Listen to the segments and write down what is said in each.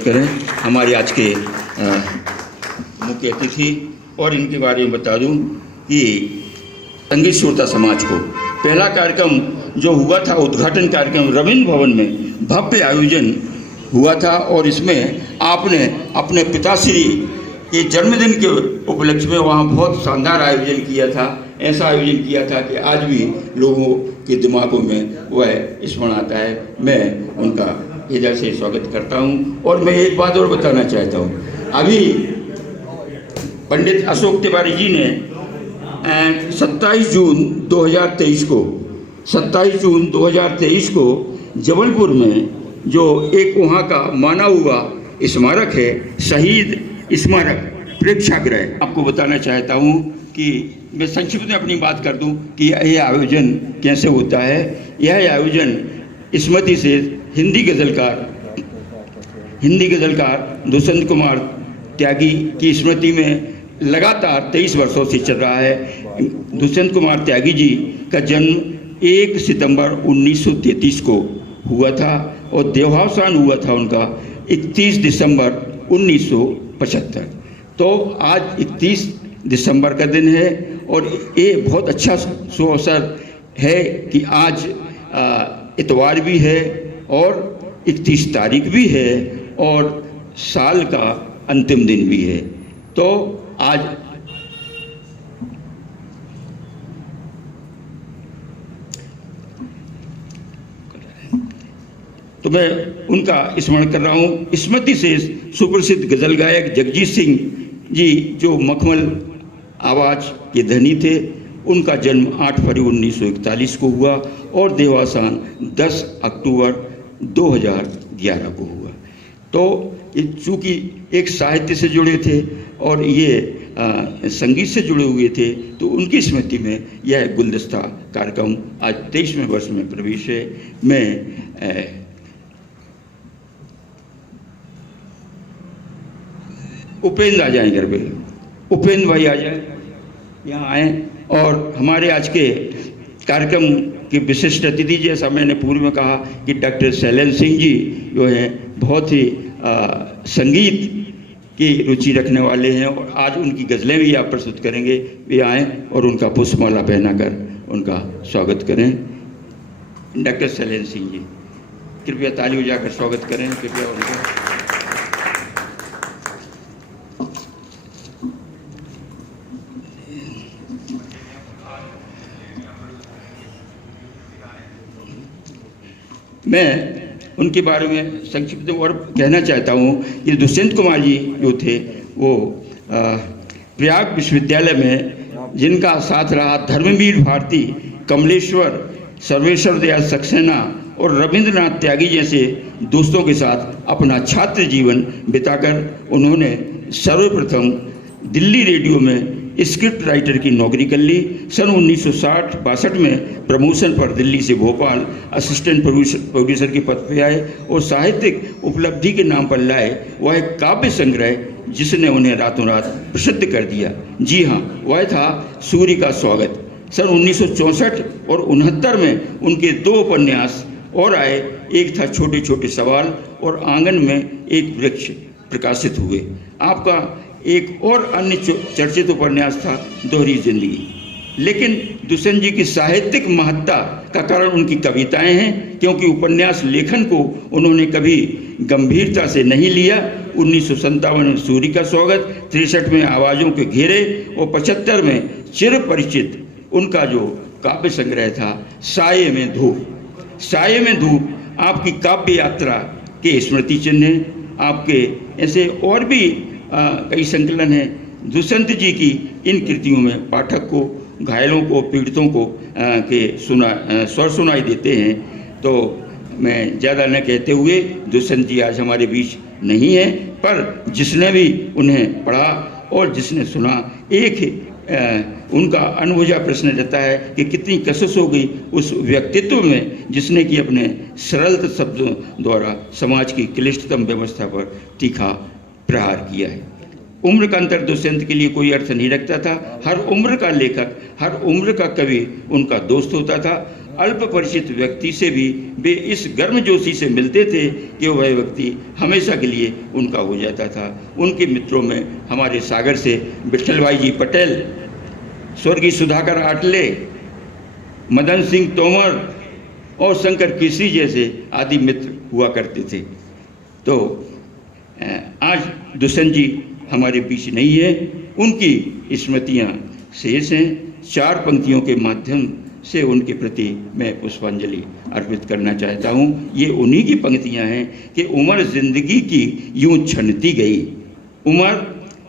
स्वागत करें हमारे आज के मुख्य अतिथि। और इनके बारे में बता दूं कि संगीत श्रोता समाज को पहला कार्यक्रम जो हुआ था, उद्घाटन कार्यक्रम रविंद्र भवन में भव्य आयोजन हुआ था और इसमें आपने अपने पिताश्री के जन्मदिन के उपलक्ष्य में वहाँ बहुत शानदार आयोजन किया था। ऐसा आयोजन किया था कि आज भी लोगों के दिमागों में वह स्मरण आता है। मैं उनका हृदय से स्वागत करता हूँ। और मैं एक बात और बताना चाहता हूँ, अभी पंडित अशोक तिवारी जी ने 27 जून 2023 को जबलपुर में जो एक वहाँ का माना हुआ स्मारक है, शहीद स्मारक प्रेक्षागृह, आपको बताना चाहता हूँ कि मैं संक्षिप्त में अपनी बात कर दूं कि यह आयोजन कैसे होता है। यह आयोजन स्मृति से हिंदी गज़लकार दुष्यंत कुमार त्यागी की स्मृति में लगातार 23 वर्षों से चल रहा है। दुष्यंत कुमार त्यागी जी का जन्म 1 सितंबर 1933 को हुआ था और देहावसान हुआ था उनका 31 दिसंबर 1975। तो आज 31 दिसंबर का दिन है और ये बहुत अच्छा सुअवसर है कि आज इतवार भी है और 31 तारीख भी है और साल का अंतिम दिन भी है। तो आज तो मैं उनका स्मरण कर रहा हूँ। स्मृति से सुप्रसिद्ध गज़ल गायक जगजीत सिंह जी जो मखमल आवाज़ के धनी थे, उनका जन्म 8 फरवरी 1941 को हुआ और देहावसान 10 अक्टूबर 2011 को हुआ। तो चूँकि एक साहित्य से जुड़े थे और ये संगीत से जुड़े हुए थे, तो उनकी स्मृति में यह गुलदस्ता कार्यक्रम आज 23वें वर्ष में प्रवेश है। मैं उपेंद्र आ जाएं घर पे, उपेंद्र भाई आ जाए, यहाँ आए और हमारे आज के कार्यक्रम के विशिष्ट अतिथि, जैसा मैंने पूर्व में कहा कि डॉक्टर शैलेंद्र सिंह जी जो हैं बहुत ही संगीत की रुचि रखने वाले हैं और आज उनकी गज़लें भी आप प्रस्तुत करेंगे। वे आएँ और उनका पुष्पमाला पहनाकर उनका स्वागत करें। डॉक्टर शैलेंद्र सिंह जी, कृपया ताली बजाकर स्वागत करें कृपया उनका। मैं उनके बारे में संक्षिप्त और कहना चाहता हूँ कि दुष्यंत कुमार जी जो थे वो प्रयाग विश्वविद्यालय में जिनका साथ रहा धर्मवीर भारती, कमलेश्वर, सर्वेश्वर दयाल सक्सेना और रविंद्रनाथ त्यागी जैसे दोस्तों के साथ अपना छात्र जीवन बिताकर उन्होंने सर्वप्रथम दिल्ली रेडियो में स्क्रिप्ट राइटर की नौकरी कर ली। सन 1960-62 में प्रमोशन पर दिल्ली से भोपाल असिस्टेंट प्रोड्यूसर के पद पर आए और साहित्यिक उपलब्धि के नाम पर लाए वह एक काव्य संग्रह जिसने उन्हें रातों रात प्रसिद्ध कर दिया। जी हाँ, वह था सूर्य का स्वागत। सन 1964 और 69 में उनके 2 उपन्यास और आए, एक था छोटे छोटे सवाल और आंगन में एक वृक्ष प्रकाशित हुए। आपका एक और अन्य चर्चित उपन्यास था दोहरी जिंदगी। लेकिन दुष्यंत जी की साहित्यिक महत्ता का कारण उनकी कविताएं हैं, क्योंकि उपन्यास लेखन को उन्होंने कभी गंभीरता से नहीं लिया। 1957 में सूर्य का स्वागत, 63 में आवाज़ों के घेरे और 75 में चिर परिचित उनका जो काव्य संग्रह था साये में धूप। साये में धूप आपकी काव्य यात्रा के स्मृति चिन्ह हैं। आपके ऐसे और भी कई संकलन हैं। दुष्यंत जी की इन कृतियों में पाठक को, घायलों को, पीड़ितों को के स्वर सुनाई देते हैं। तो मैं ज़्यादा न कहते हुए, दुष्यंत जी आज हमारे बीच नहीं है, पर जिसने भी उन्हें पढ़ा और जिसने सुना, एक उनका अनबुझा प्रश्न रहता है कि कितनी कसस हो गई उस व्यक्तित्व में जिसने कि अपने सरल शब्दों द्वारा समाज की क्लिष्टतम व्यवस्था पर तीखा प्रहार किया है। उम्र का अंतर दुष्यंत के लिए कोई अर्थ नहीं रखता था। हर उम्र का लेखक, हर उम्र का कवि उनका दोस्त होता था। अल्प परिचित व्यक्ति से भी वे इस गर्मजोशी से मिलते थे कि वह व्यक्ति हमेशा के लिए उनका हो जाता था। उनके मित्रों में हमारे सागर से विठल भाई जी पटेल, स्वर्गीय सुधाकर आटले, मदन सिंह तोमर और शंकर केसरी जैसे आदि मित्र हुआ करते थे। तो आज दुष्यंत जी हमारे बीच नहीं है, उनकी स्मृतियाँ शेष हैं। 4 पंक्तियों के माध्यम से उनके प्रति मैं पुष्पांजलि अर्पित करना चाहता हूँ। ये उन्हीं की पंक्तियाँ हैं कि उम्र जिंदगी की यूं छनती गई, उम्र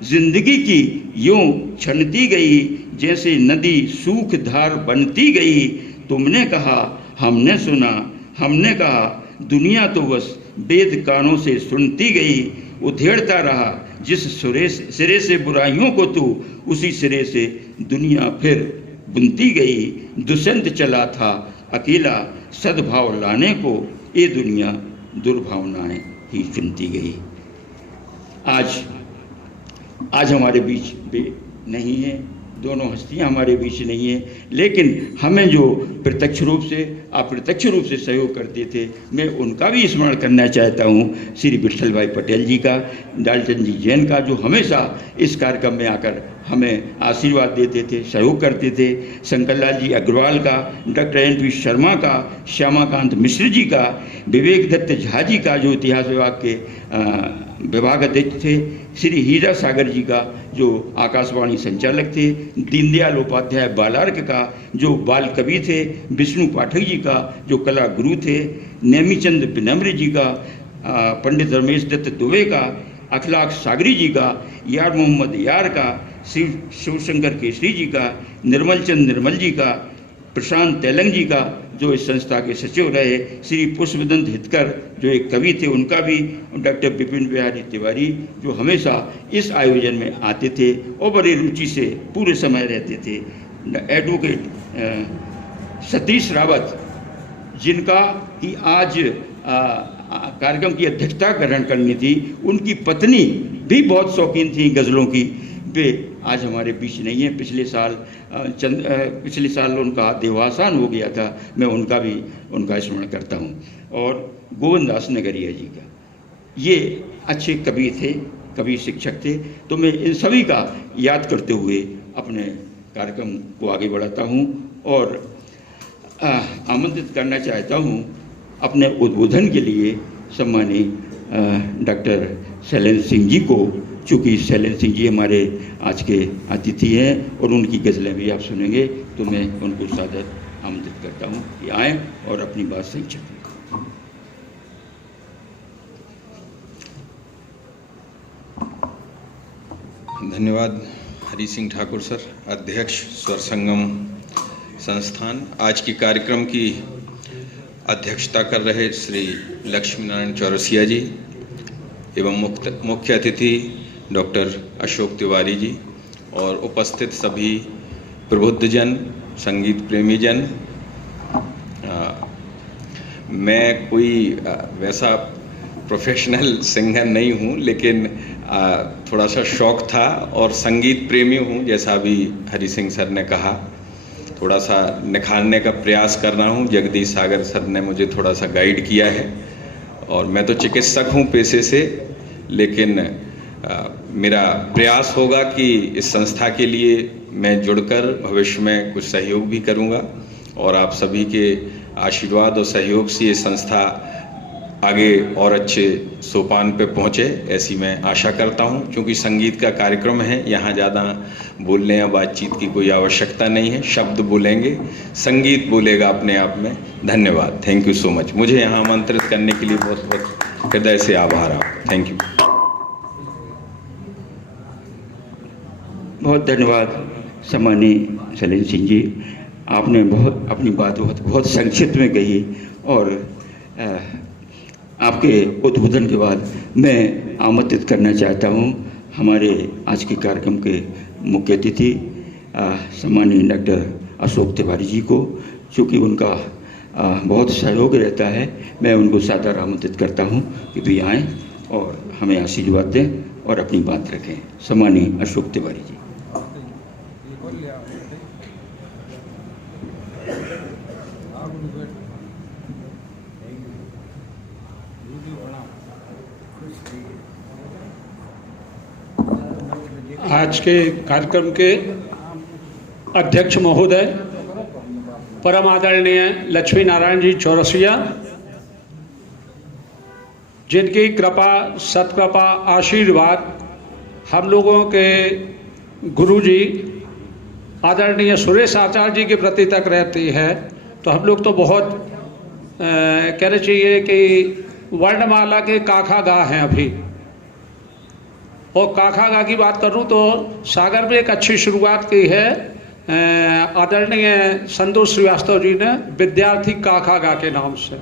जिंदगी की यूं छनती गई, जैसे नदी सूख धार बनती गई। तुमने कहा हमने सुना, हमने कहा दुनिया तो बस वेद कानों से सुनती गई। उधेड़ता रहा जिस सिरे से बुराइयों को तू, उसी सिरे से दुनिया फिर बुनती गई। दुष्यंत चला था अकेला सद्भाव लाने को, ये दुनिया दुर्भावनाएं ही चुनती गई। आज हमारे बीच वे नहीं है, दोनों हस्तियां हमारे बीच नहीं है, लेकिन हमें जो प्रत्यक्ष रूप से अप्रत्यक्ष रूप से सहयोग करते थे, मैं उनका भी स्मरण करना चाहता हूँ। श्री विठल भाई पटेल जी का, डालचंद जी जैन का, जो हमेशा इस कार्यक्रम में आकर हमें आशीर्वाद देते थे, सहयोग करते थे। शंकरलाल जी अग्रवाल का, डॉक्टर NP शर्मा का, श्यामाकांत मिश्र जी का, विवेक दत्त झा जी का जो इतिहास विभाग के विभाग अध्यक्ष थे, श्री हीरा सागर जी का जो आकाशवाणी संचालक थे, दीनदयाल उपाध्याय बालार्क का जो बाल कवि थे, विष्णु पाठक जी का जो कला गुरु थे, नेमीचंद विनम्र जी का, पंडित रमेश दत्त दुबे का, अखलाक सागरी जी का, यार मोहम्मद यार का, शिवशंकर केसरी जी का, निर्मल चंद निर्मल जी का, प्रशांत तेलंग जी का जो इस संस्था के सचिव रहे, श्री पुष्पदंत हितकर जो एक कवि थे उनका भी, डॉक्टर विपिन बिहारी तिवारी जो हमेशा इस आयोजन में आते थे और बड़ी रुचि से पूरे समय रहते थे, एडवोकेट सतीश रावत जिनका कि आज कार्यक्रम की अध्यक्षता ग्रहण करनी थी, उनकी पत्नी भी बहुत शौकीन थी गज़लों की, वे आज हमारे बीच नहीं है। पिछले साल उनका देहावसान हो गया था, मैं उनका स्मरण करता हूँ। और गोविंद दास नगरिया जी का, ये अच्छे कवि थे, कवि शिक्षक थे। तो मैं इन सभी का याद करते हुए अपने कार्यक्रम को आगे बढ़ाता हूँ और आमंत्रित करना चाहता हूँ अपने उद्बोधन के लिए सम्मानीय डॉक्टर शैलेंद्र सिंह जी को। चूँकि शैलेंद्र सिंह जी हमारे आज के अतिथि हैं और उनकी गज़लें भी आप सुनेंगे, तो मैं उनको सादर आमंत्रित करता हूँ कि आएँ और अपनी बात संक्षिप्त करें। धन्यवाद हरि सिंह ठाकुर सर, अध्यक्ष स्वर संगम संस्थान। आज की कार्यक्रम की अध्यक्षता कर रहे श्री लक्ष्मी नारायण चौरसिया जी एवं मुख्य अतिथि डॉक्टर अशोक तिवारी जी और उपस्थित सभी प्रबुद्धजन, संगीत प्रेमी जन। मैं कोई वैसा प्रोफेशनल सिंगर नहीं हूँ, लेकिन थोड़ा सा शौक था और संगीत प्रेमी हूँ, जैसा अभी हरि सिंह सर ने कहा। थोड़ा सा निखारने का प्रयास कर रहा हूँ। जगदीश सागर सर ने मुझे थोड़ा सा गाइड किया है और मैं तो चिकित्सक हूँ पेशे से, लेकिन मेरा प्रयास होगा कि इस संस्था के लिए मैं जुड़कर भविष्य में कुछ सहयोग भी करूँगा और आप सभी के आशीर्वाद और सहयोग से ये संस्था आगे और अच्छे सोपान पे पहुँचे, ऐसी मैं आशा करता हूँ। क्योंकि संगीत का कार्यक्रम है, यहाँ ज़्यादा बोलने या बातचीत की कोई आवश्यकता नहीं है। शब्द बोलेंगे, संगीत बोलेगा अपने आप में। धन्यवाद, थैंक यू सो मच। मुझे यहाँ आमंत्रित करने के लिए बहुत बहुत हृदय से आभार आपका। Thank you. बहुत धन्यवाद सम्मानीय शैलेंद्र सिंह जी, आपने अपनी बात बहुत संक्षिप्त में कही और आपके उद्बोधन के बाद मैं आमंत्रित करना चाहता हूँ हमारे आज के कार्यक्रम के मुख्य अतिथि सम्मानीय डॉक्टर अशोक तिवारी जी को। चूँकि उनका बहुत सहयोग रहता है, मैं उनको सादर आमंत्रित करता हूँ कि भी आएँ और हमें आशीर्वाद दें और अपनी बात रखें। सम्मानीय अशोक तिवारी जी। आज के कार्यक्रम के अध्यक्ष महोदय परम आदरणीय लक्ष्मी नारायण जी चौरसिया, जिनकी कृपा सत्कृपा आशीर्वाद हम लोगों के गुरुजी आदरणीय सुरेश आचार्य जी के प्रति तक रहती है, तो हम लोग तो बहुत कहना चाहिए कि वर्णमाला के काखा गा हैं अभी। और काखा गा की बात करूं तो सागर में एक अच्छी शुरुआत की है आदरणीय संतोष श्रीवास्तव जी ने, विद्यार्थी काखा गा के नाम से।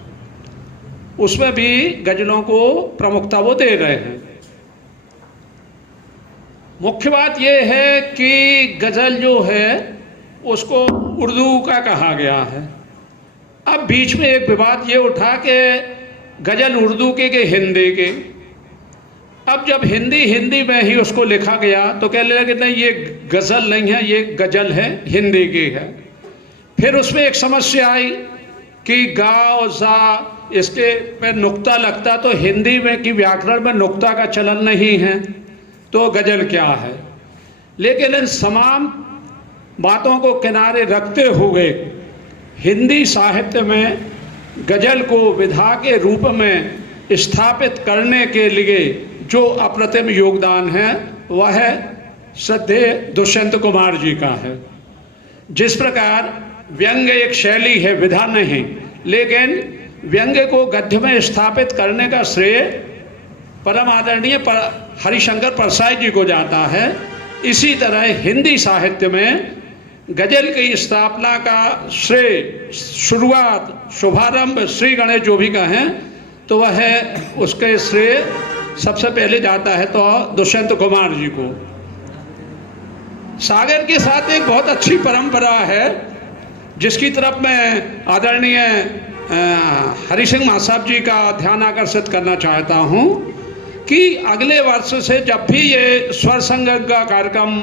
उसमें भी गजलों को प्रमुखता वो दे रहे हैं। मुख्य बात यह है कि गज़ल जो है उसको उर्दू का कहा गया है। अब बीच में एक विवाद ये उठा कि गज़ल उर्दू के हिंदी के। अब जब हिंदी में ही उसको लिखा गया तो कहने लगे नहीं, ये गज़ल नहीं है, ये गज़ल है, हिंदी की है। फिर उसमें एक समस्या आई कि गा और जा इसके पे नुक्ता लगता, तो हिंदी में की व्याकरण में नुक्ता का चलन नहीं है, तो गज़ल क्या है। लेकिन इन तमाम बातों को किनारे रखते हुए हिंदी साहित्य में गज़ल को विधा के रूप में स्थापित करने के लिए जो अप्रतिम योगदान है वह श्रद्धेय दुष्यंत कुमार जी का है। जिस प्रकार व्यंग्य एक शैली है, विधा नहीं, लेकिन व्यंग्य को गद्य में स्थापित करने का श्रेय परम आदरणीय हरिशंकर परसाई जी को जाता है। इसी तरह हिंदी साहित्य में गज़ल की स्थापना का श्रेय, शुरुआत, शुभारंभ श्री गणेश जो भी कहें तो वह उसके श्रेय सबसे पहले जाता है तो दुष्यंत कुमार जी को। सागर के साथ एक बहुत अच्छी परंपरा है जिसकी तरफ मैं आदरणीय हरि सिंह महासाब जी का ध्यान आकर्षित करना चाहता हूँ कि अगले वर्ष से जब भी ये स्वर संगम का कार्यक्रम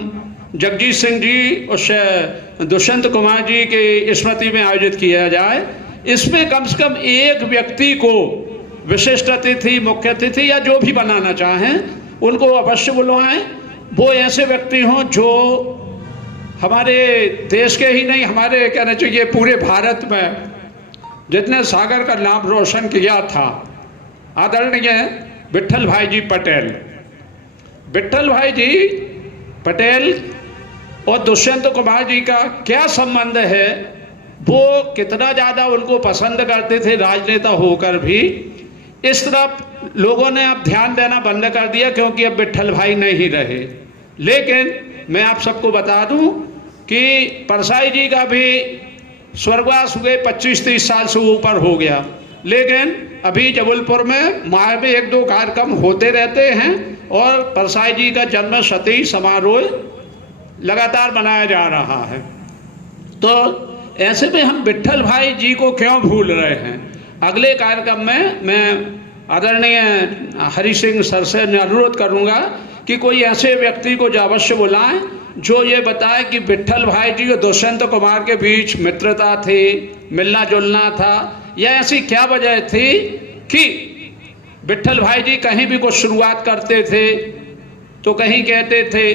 जगजीत सिंह जी और दुष्यंत कुमार जी की स्मृति में आयोजित किया जाए, इसमें कम से कम एक व्यक्ति को विशिष्ट अतिथि, मुख्य अतिथि या जो भी बनाना चाहें उनको अवश्य बुलवाएं। वो ऐसे व्यक्ति हों जो हमारे देश के ही नहीं, हमारे कहना चाहिए पूरे भारत में जितने सागर का नाम रोशन किया था, आदरणीय विट्ठल भाई जी पटेल। विट्ठल भाई जी पटेल और दुष्यंत कुमार जी का क्या संबंध है, वो कितना ज़्यादा उनको पसंद करते थे राजनेता होकर भी, इस तरफ लोगों ने अब ध्यान देना बंद कर दिया क्योंकि अब विट्ठल भाई नहीं रहे। लेकिन मैं आप सबको बता दूं कि परसाई जी का भी स्वर्गवास हुए 25-30 साल से ऊपर हो गया, लेकिन अभी जबलपुर में माह में 1-2 कार्यक्रम होते रहते हैं और परसाई जी का जन्म शती समारोह लगातार मनाया जा रहा है। तो ऐसे में हम विट्ठल भाई जी को क्यों भूल रहे हैं। अगले कार्यक्रम में मैं आदरणीय हरि सिंह सर से अनुरोध करूंगा कि कोई ऐसे व्यक्ति को जो अवश्य बुलाएं जो ये बताए कि विट्ठल भाई जी और दुष्यंत कुमार के बीच मित्रता थी, मिलना जुलना था, या ऐसी क्या वजह थी कि विट्ठल भाई जी कहीं भी कुछ शुरुआत करते थे तो कहीं कहते थे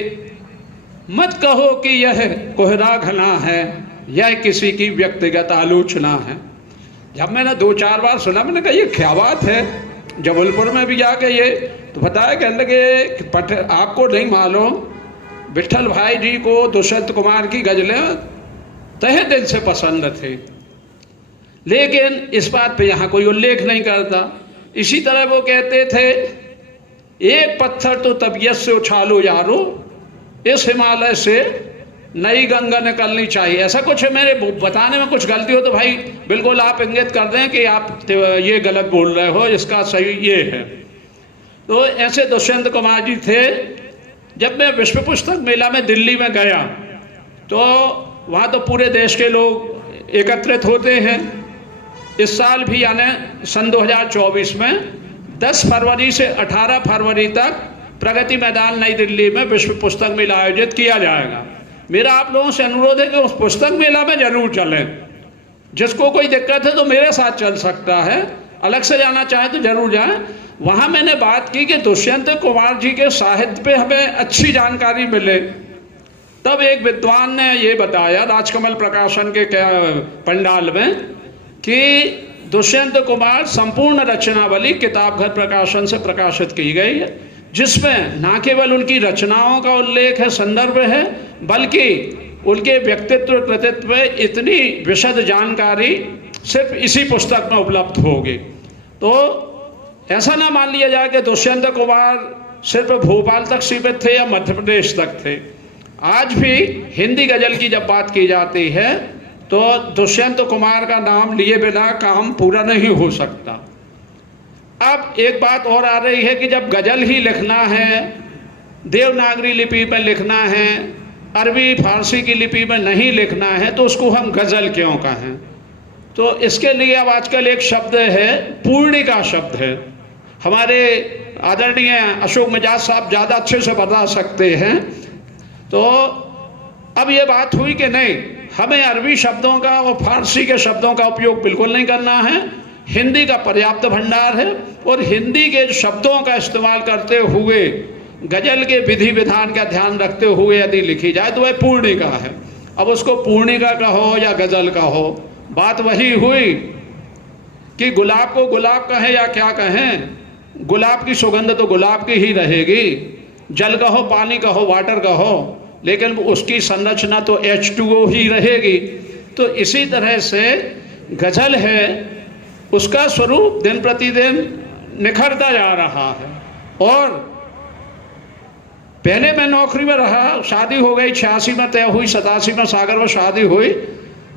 मत कहो कि यह कोहरा घना है, यह किसी की व्यक्तिगत आलोचना है। जब मैंने 2-4 बार सुना, मैंने कहा ये क्या बात है। जबलपुर में भी जाके ये तो बताया, कहने लगे आपको नहीं मालूम, विट्ठल भाई जी को दुष्यंत कुमार की गज़लें तहे दिल से पसंद थे, लेकिन इस बात पे यहाँ कोई उल्लेख नहीं करता। इसी तरह वो कहते थे एक पत्थर तो तबीयत से उछालो यारो, इस हिमालय से नई गंगा निकलनी चाहिए। ऐसा कुछ है, मेरे बताने में कुछ गलती हो तो भाई बिल्कुल आप इंगित कर दें कि आप ये गलत बोल रहे हो, इसका सही ये है। तो ऐसे दुष्यंत कुमार जी थे। जब मैं विश्व पुस्तक मेला में दिल्ली में गया तो वहाँ तो पूरे देश के लोग एकत्रित होते हैं। इस साल भी यानी सन 2024 में 10 फरवरी से 18 फरवरी तक प्रगति मैदान नई दिल्ली में विश्व पुस्तक मेला आयोजित किया जाएगा। मेरा आप लोगों से अनुरोध है कि उस पुस्तक मेला में जरूर चलें। जिसको कोई दिक्कत है तो मेरे साथ चल सकता है, अलग से जाना चाहे तो जरूर जाएं। वहाँ मैंने बात की कि दुष्यंत कुमार जी के साहित्य पे हमें अच्छी जानकारी मिले। तब एक विद्वान ने ये बताया राजकमल प्रकाशन के पंडाल में कि दुष्यंत कुमार संपूर्ण रचनावली किताब घर प्रकाशन से प्रकाशित की गई है, जिसमें न केवल उनकी रचनाओं का उल्लेख है, संदर्भ है, बल्कि उनके व्यक्तित्व कृतित्व में इतनी विशद जानकारी सिर्फ इसी पुस्तक में उपलब्ध होगी। तो ऐसा ना मान लिया जाए कि दुष्यंत कुमार सिर्फ भोपाल तक सीमित थे या मध्य प्रदेश तक थे। आज भी हिंदी गजल की जब बात की जाती है तो दुष्यंत कुमार का नाम लिए बिना काम पूरा नहीं हो सकता। अब एक बात और आ रही है कि जब गजल ही लिखना है, देवनागरी लिपि में लिखना है, अरबी फारसी की लिपि में नहीं लिखना है, तो उसको हम गजल क्यों कहें? तो इसके लिए अब आजकल एक शब्द है, पूर्णिका शब्द है। हमारे आदरणीय अशोक मिजाज साहब ज़्यादा अच्छे से बता सकते हैं। तो अब ये बात हुई कि नहीं, हमें अरबी शब्दों का और फारसी के शब्दों का उपयोग बिल्कुल नहीं करना है। हिंदी का पर्याप्त भंडार है और हिंदी के शब्दों का इस्तेमाल करते हुए गजल के विधि विधान का ध्यान रखते हुए यदि लिखी जाए तो वह पूर्णिका है। अब उसको पूर्णिका कहो या गजल कहो, बात वही हुई कि गुलाब को गुलाब कहें या क्या कहें, गुलाब की सुगंध तो गुलाब की ही रहेगी। जल कहो, पानी कहो, वाटर कहो, लेकिन उसकी संरचना तो H2O ही रहेगी। तो इसी तरह से गजल है, उसका स्वरूप दिन प्रतिदिन निखरता जा रहा है। और पहले मैं नौकरी में रहा, शादी हो गई, 86 में तय हुई, 87 में सागर में शादी हुई।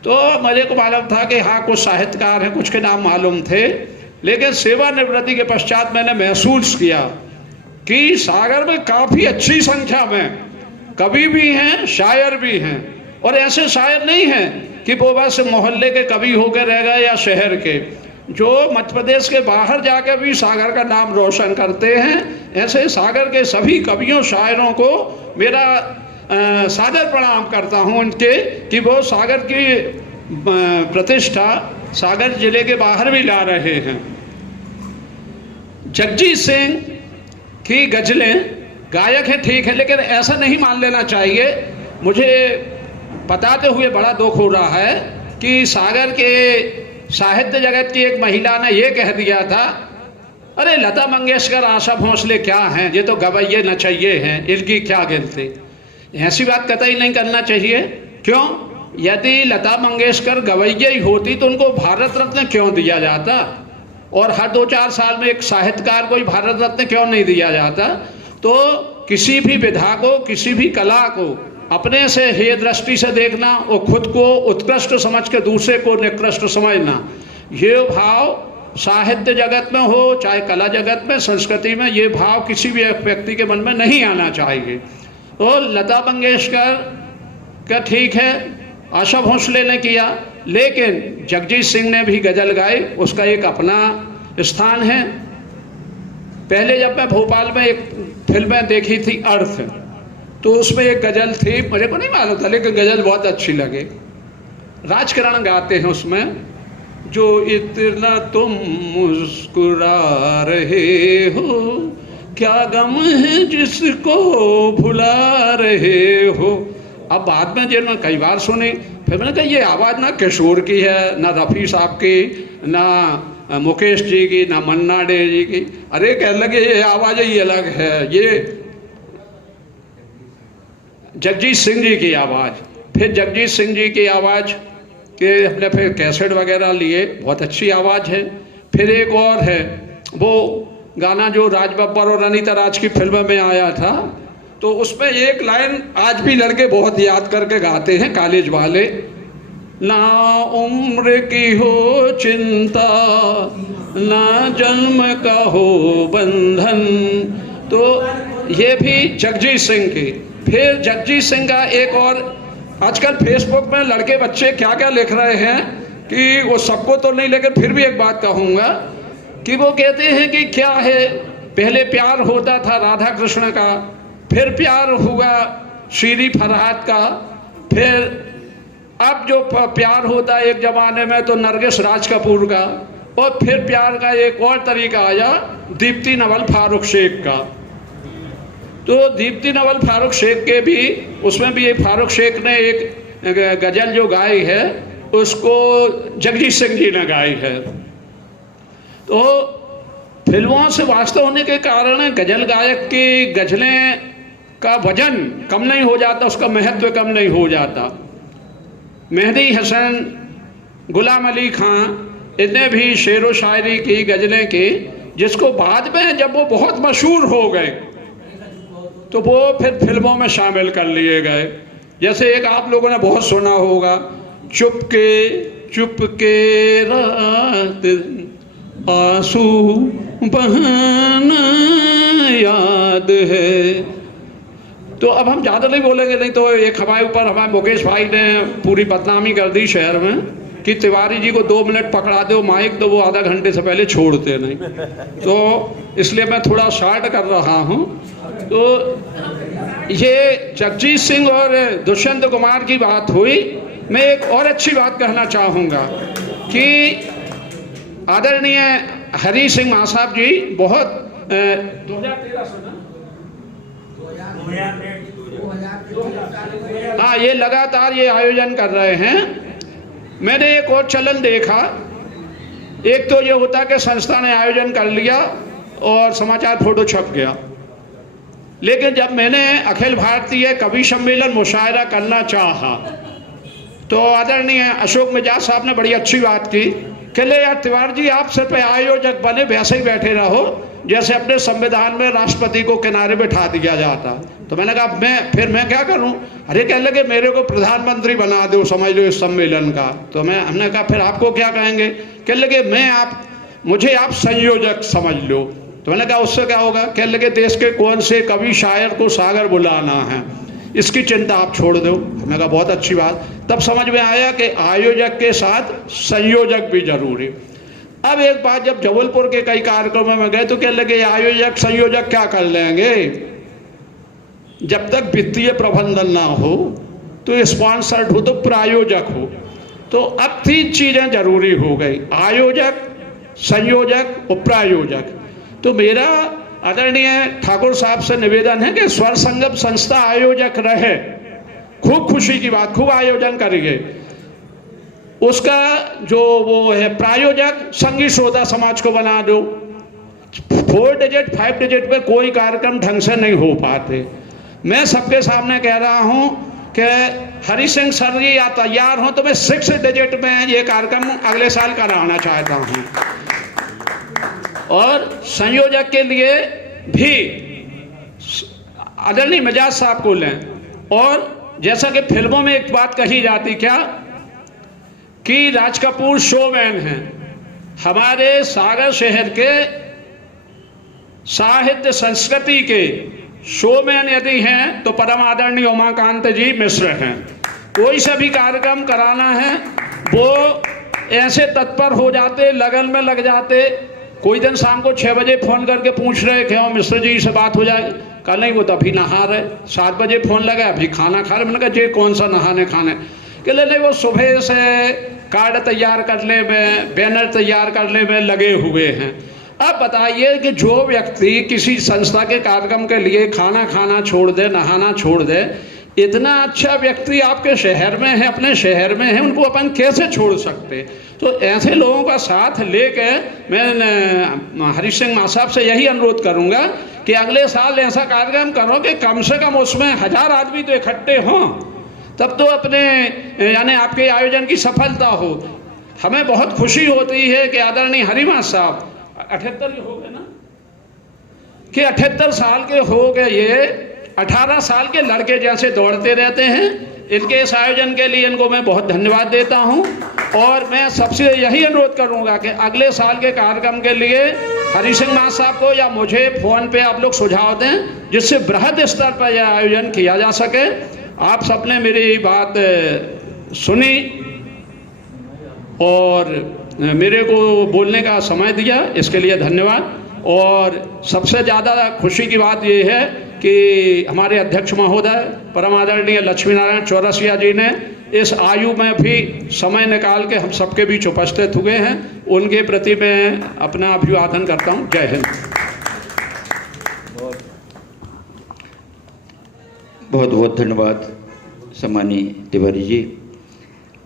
तो मुझे को मालूम था कि हाँ कुछ साहित्यकार हैं, कुछ के नाम मालूम थे, लेकिन सेवानिवृत्ति के पश्चात मैंने महसूस किया कि सागर में काफ़ी अच्छी संख्या में कवि भी हैं, शायर भी हैं। और ऐसे शायर नहीं हैं कि वो बस मोहल्ले के कवि होकर रह गए या शहर के, जो मध्य प्रदेश के बाहर जाकर भी सागर का नाम रोशन करते हैं। ऐसे सागर के सभी कवियों शायरों को मेरा सादर प्रणाम करता हूं उनके कि वो सागर की प्रतिष्ठा सागर जिले के बाहर भी ला रहे हैं। जगजीत सिंह की गजलें गायक हैं, ठीक है, लेकिन ऐसा नहीं मान लेना चाहिए। मुझे बताते हुए बड़ा दुख हो रहा है कि सागर के साहित्य जगत की एक महिला ने ये कह दिया था, अरे लता मंगेशकर, आशा भोसले क्या हैं, ये तो गवैये नचैये हैं, इनकी क्या गिनती। ऐसी बात कतई नहीं करना चाहिए। क्यों? यदि लता मंगेशकर गवैये ही होती तो उनको भारत रत्न क्यों दिया जाता, और हर 2-4 साल में एक साहित्यकार को ही भारत रत्न क्यों नहीं दिया जाता। तो किसी भी विधा को, किसी भी कला को अपने से हेय दृष्टि से देखना और खुद को उत्कृष्ट समझ के दूसरे को निकृष्ट समझना, ये भाव साहित्य जगत में हो चाहे कला जगत में, संस्कृति में, ये भाव किसी भी व्यक्ति के मन में नहीं आना चाहिए। तो लता मंगेशकर का ठीक है, आशा भोसले ने किया, लेकिन जगजीत सिंह ने भी गज़ल गाई, उसका एक अपना स्थान है। पहले जब मैं भोपाल में एक फिल्में देखी थी अर्थ, तो उसमें एक गज़ल थी, मुझे को नहीं मालूम था लेकिन गज़ल बहुत अच्छी लगे। राजकरण गाते हैं उसमें, जो इतना तुम मुस्कुरा रहे हो, क्या गम है जिसको भुला रहे हो। अब बाद में जब मैं कई बार सुनी, फिर मैंने कहा ये आवाज़ ना किशोर की है, ना रफ़ी साहब की, ना मुकेश जी की, ना मन्ना डे जी की। अरे कहने लगे ये आवाज़ ही अलग है, ये जगजीत सिंह जी की आवाज़। फिर जगजीत सिंह जी की आवाज़ के हमने फिर कैसेट वगैरह लिए, बहुत अच्छी आवाज़ है। फिर एक और है वो गाना जो राज बब्बर और अनीता राज की फिल्म में आया था, तो उसमें एक लाइन आज भी लड़के बहुत याद करके गाते हैं कॉलेज वाले, ना उम्र की हो चिंता, ना जन्म का हो बंधन। तो ये भी जगजीत सिंह की। फिर जगजीत सिंह का एक और, आजकल फेसबुक में लड़के बच्चे क्या क्या लिख रहे हैं कि वो सबको तो नहीं, लेकिन फिर भी एक बात कहूँगा कि वो कहते हैं कि क्या है, पहले प्यार होता था राधा कृष्ण का, फिर प्यार हुआ श्री फरहाद का, फिर अब जो प्यार होता है एक ज़माने में तो नरगिस राज कपूर का, और फिर प्यार का एक और तरीका आया दीप्ति नवल फारूक शेख का। तो दीप्ति नवल फारूक शेख के भी, उसमें भी एक फारूक शेख ने एक गज़ल जो गाई है उसको जगजीत सिंह जी ने गाई है। तो फिल्मों से वास्ता होने के कारण गज़ल गायक की गज़लें का वजन कम नहीं हो जाता, उसका महत्व कम नहीं हो जाता। मेहदी हसन, गुलाम अली खां, इतने भी शेर व शायरी की गज़लें की, जिसको बाद में जब वो बहुत मशहूर हो गए तो वो फिर फिल्मों में शामिल कर लिए गए। जैसे एक आप लोगों ने बहुत सुना होगा, चुपके चुपके रात आंसू बहाना याद है। तो अब हम ज़्यादा नहीं बोलेंगे, नहीं तो एक हमारे ऊपर हमारे मुकेश भाई ने पूरी बदनामी कर दी शहर में कि तिवारी जी को 2 मिनट पकड़ा दो माइक तो वो आधा घंटे से पहले छोड़ते नहीं। तो इसलिए मैं थोड़ा शार्ट कर रहा हूँ। तो ये जगजीत सिंह और दुष्यंत कुमार की बात हुई। मैं एक और अच्छी बात कहना चाहूँगा कि आदरणीय हरी सिंह महासाब जी बहुत 2013 से ना, हाँ, ये लगातार ये आयोजन कर रहे हैं। मैंने एक और चलन देखा, एक तो ये होता कि संस्था ने आयोजन कर लिया और समाचार फोटो छप गया, लेकिन जब मैंने अखिल भारतीय कवि सम्मेलन मुशायरा करना चाहा तो आदरणीय अशोक मिजाज साहब ने बड़ी अच्छी बात की कि ले यार तिवारी जी, आप सिर्फ आयोजक बने, वैसे ही बैठे रहो जैसे अपने संविधान में राष्ट्रपति को किनारे बिठा दिया जाता। तो मैंने कहा मैं क्या करूं? अरे कह लगे मेरे को प्रधानमंत्री बना दो, समझ लो इस सम्मेलन का। तो हमने कहा फिर आपको क्या कहेंगे? कह लगे मुझे आप संयोजक समझ लो। तो मैंने कहा उससे क्या होगा? कह लगे देश के कौन से कवि शायर को सागर बुलाना है, इसकी चिंता आप छोड़ दो। मैंने कहा बहुत अच्छी बात। तब समझ में आया कि आयोजक के साथ संयोजक भी जरूरी। अब एक बात, जब जबलपुर के कई कार्यक्रमों में गए तो कह लगे आयोजक संयोजक क्या कर लेंगे, जब तक वित्तीय प्रबंधन ना हो तो स्पॉन्सर्ड हो तो प्रायोजक हो। तो अब 3 चीजें जरूरी हो गई, आयोजक, संयोजक और प्रायोजक। तो मेरा आदरणीय ठाकुर साहब से निवेदन है कि स्वर संगम संस्था आयोजक रहे। खूब खुशी की बात, खूब आयोजन करेंगे। उसका जो वो है प्रायोजक, संगीत श्रोता समाज को बना दो। 4 डिजिट 5 डिजिट पे कोई कार्यक्रम ढंग से नहीं हो पाते। मैं सबके सामने कह रहा हूं कि हरि सिंह सर जी या तैयार हो तो मैं 6 डिजिट में ये कार्यक्रम अगले साल कराना चाहता हूं। और संयोजक के लिए भी आदरणीय मिजाज साहब को लें। और जैसा कि फिल्मों में एक बात कही जाती क्या कि राज कपूर शोमैन हैं, हमारे सागर शहर के साहित्य संस्कृति के शोमैन यदि हैं तो परम आदरणीय उमाकांत जी मिश्र हैं। कोई सा भी कार्यक्रम कराना है वो ऐसे तत्पर हो जाते, लगन में लग जाते। कोई दिन शाम को 6 बजे फोन करके पूछ रहे क्यों मिश्र जी से बात हो जाए? कल नहीं, वो तो अभी नहा रहे। 7 बजे फोन लगा, अभी खाना खा रहे। मैंने कहा जी कौन सा नहाने खाने? कि नहीं, वो सुबह से कार्ड तैयार करने में, बैनर तैयार करने में लगे हुए हैं। अब बताइए कि जो व्यक्ति किसी संस्था के कार्यक्रम के लिए खाना खाना छोड़ दे, नहाना छोड़ दे, इतना अच्छा व्यक्ति आपके शहर में है, अपने शहर में है, उनको अपन कैसे छोड़ सकते? तो ऐसे लोगों का साथ लेके मैं हरी सिंह महासाब से यही अनुरोध करूंगा कि अगले साल ऐसा कार्यक्रम करो कि कम से कम उसमें 1000 आदमी तो इकट्ठे हों, तब तो अपने यानी आपके आयोजन की सफलता हो। हमें बहुत खुशी होती है कि आदरणीय हरी महासाब 78 हो गए ना, कि 78 साल के हो गए, ये 18 साल के लड़के जैसे दौड़ते रहते हैं। इनके इस आयोजन के लिए इनको मैं बहुत धन्यवाद देता हूं। और मैं सबसे यही अनुरोध करूंगा कि अगले साल के कार्यक्रम के लिए हरी सिंह महासाब को या मुझे फ़ोन पे आप लोग सुझाव दें, जिससे बृहद स्तर पर यह आयोजन किया जा सके। आप सबने मेरी बात सुनी और मेरे को बोलने का समय दिया, इसके लिए धन्यवाद। और सबसे ज़्यादा खुशी की बात ये है कि हमारे अध्यक्ष महोदय परम आदरणीय लक्ष्मी नारायण चौरसिया जी ने इस आयु में भी समय निकाल के हम सबके बीच उपस्थित हुए हैं, उनके प्रति मैं अपना अभिवादन करता हूँ। जय हिंद। बहुत बहुत धन्यवाद सम्मानीय तिवारी जी।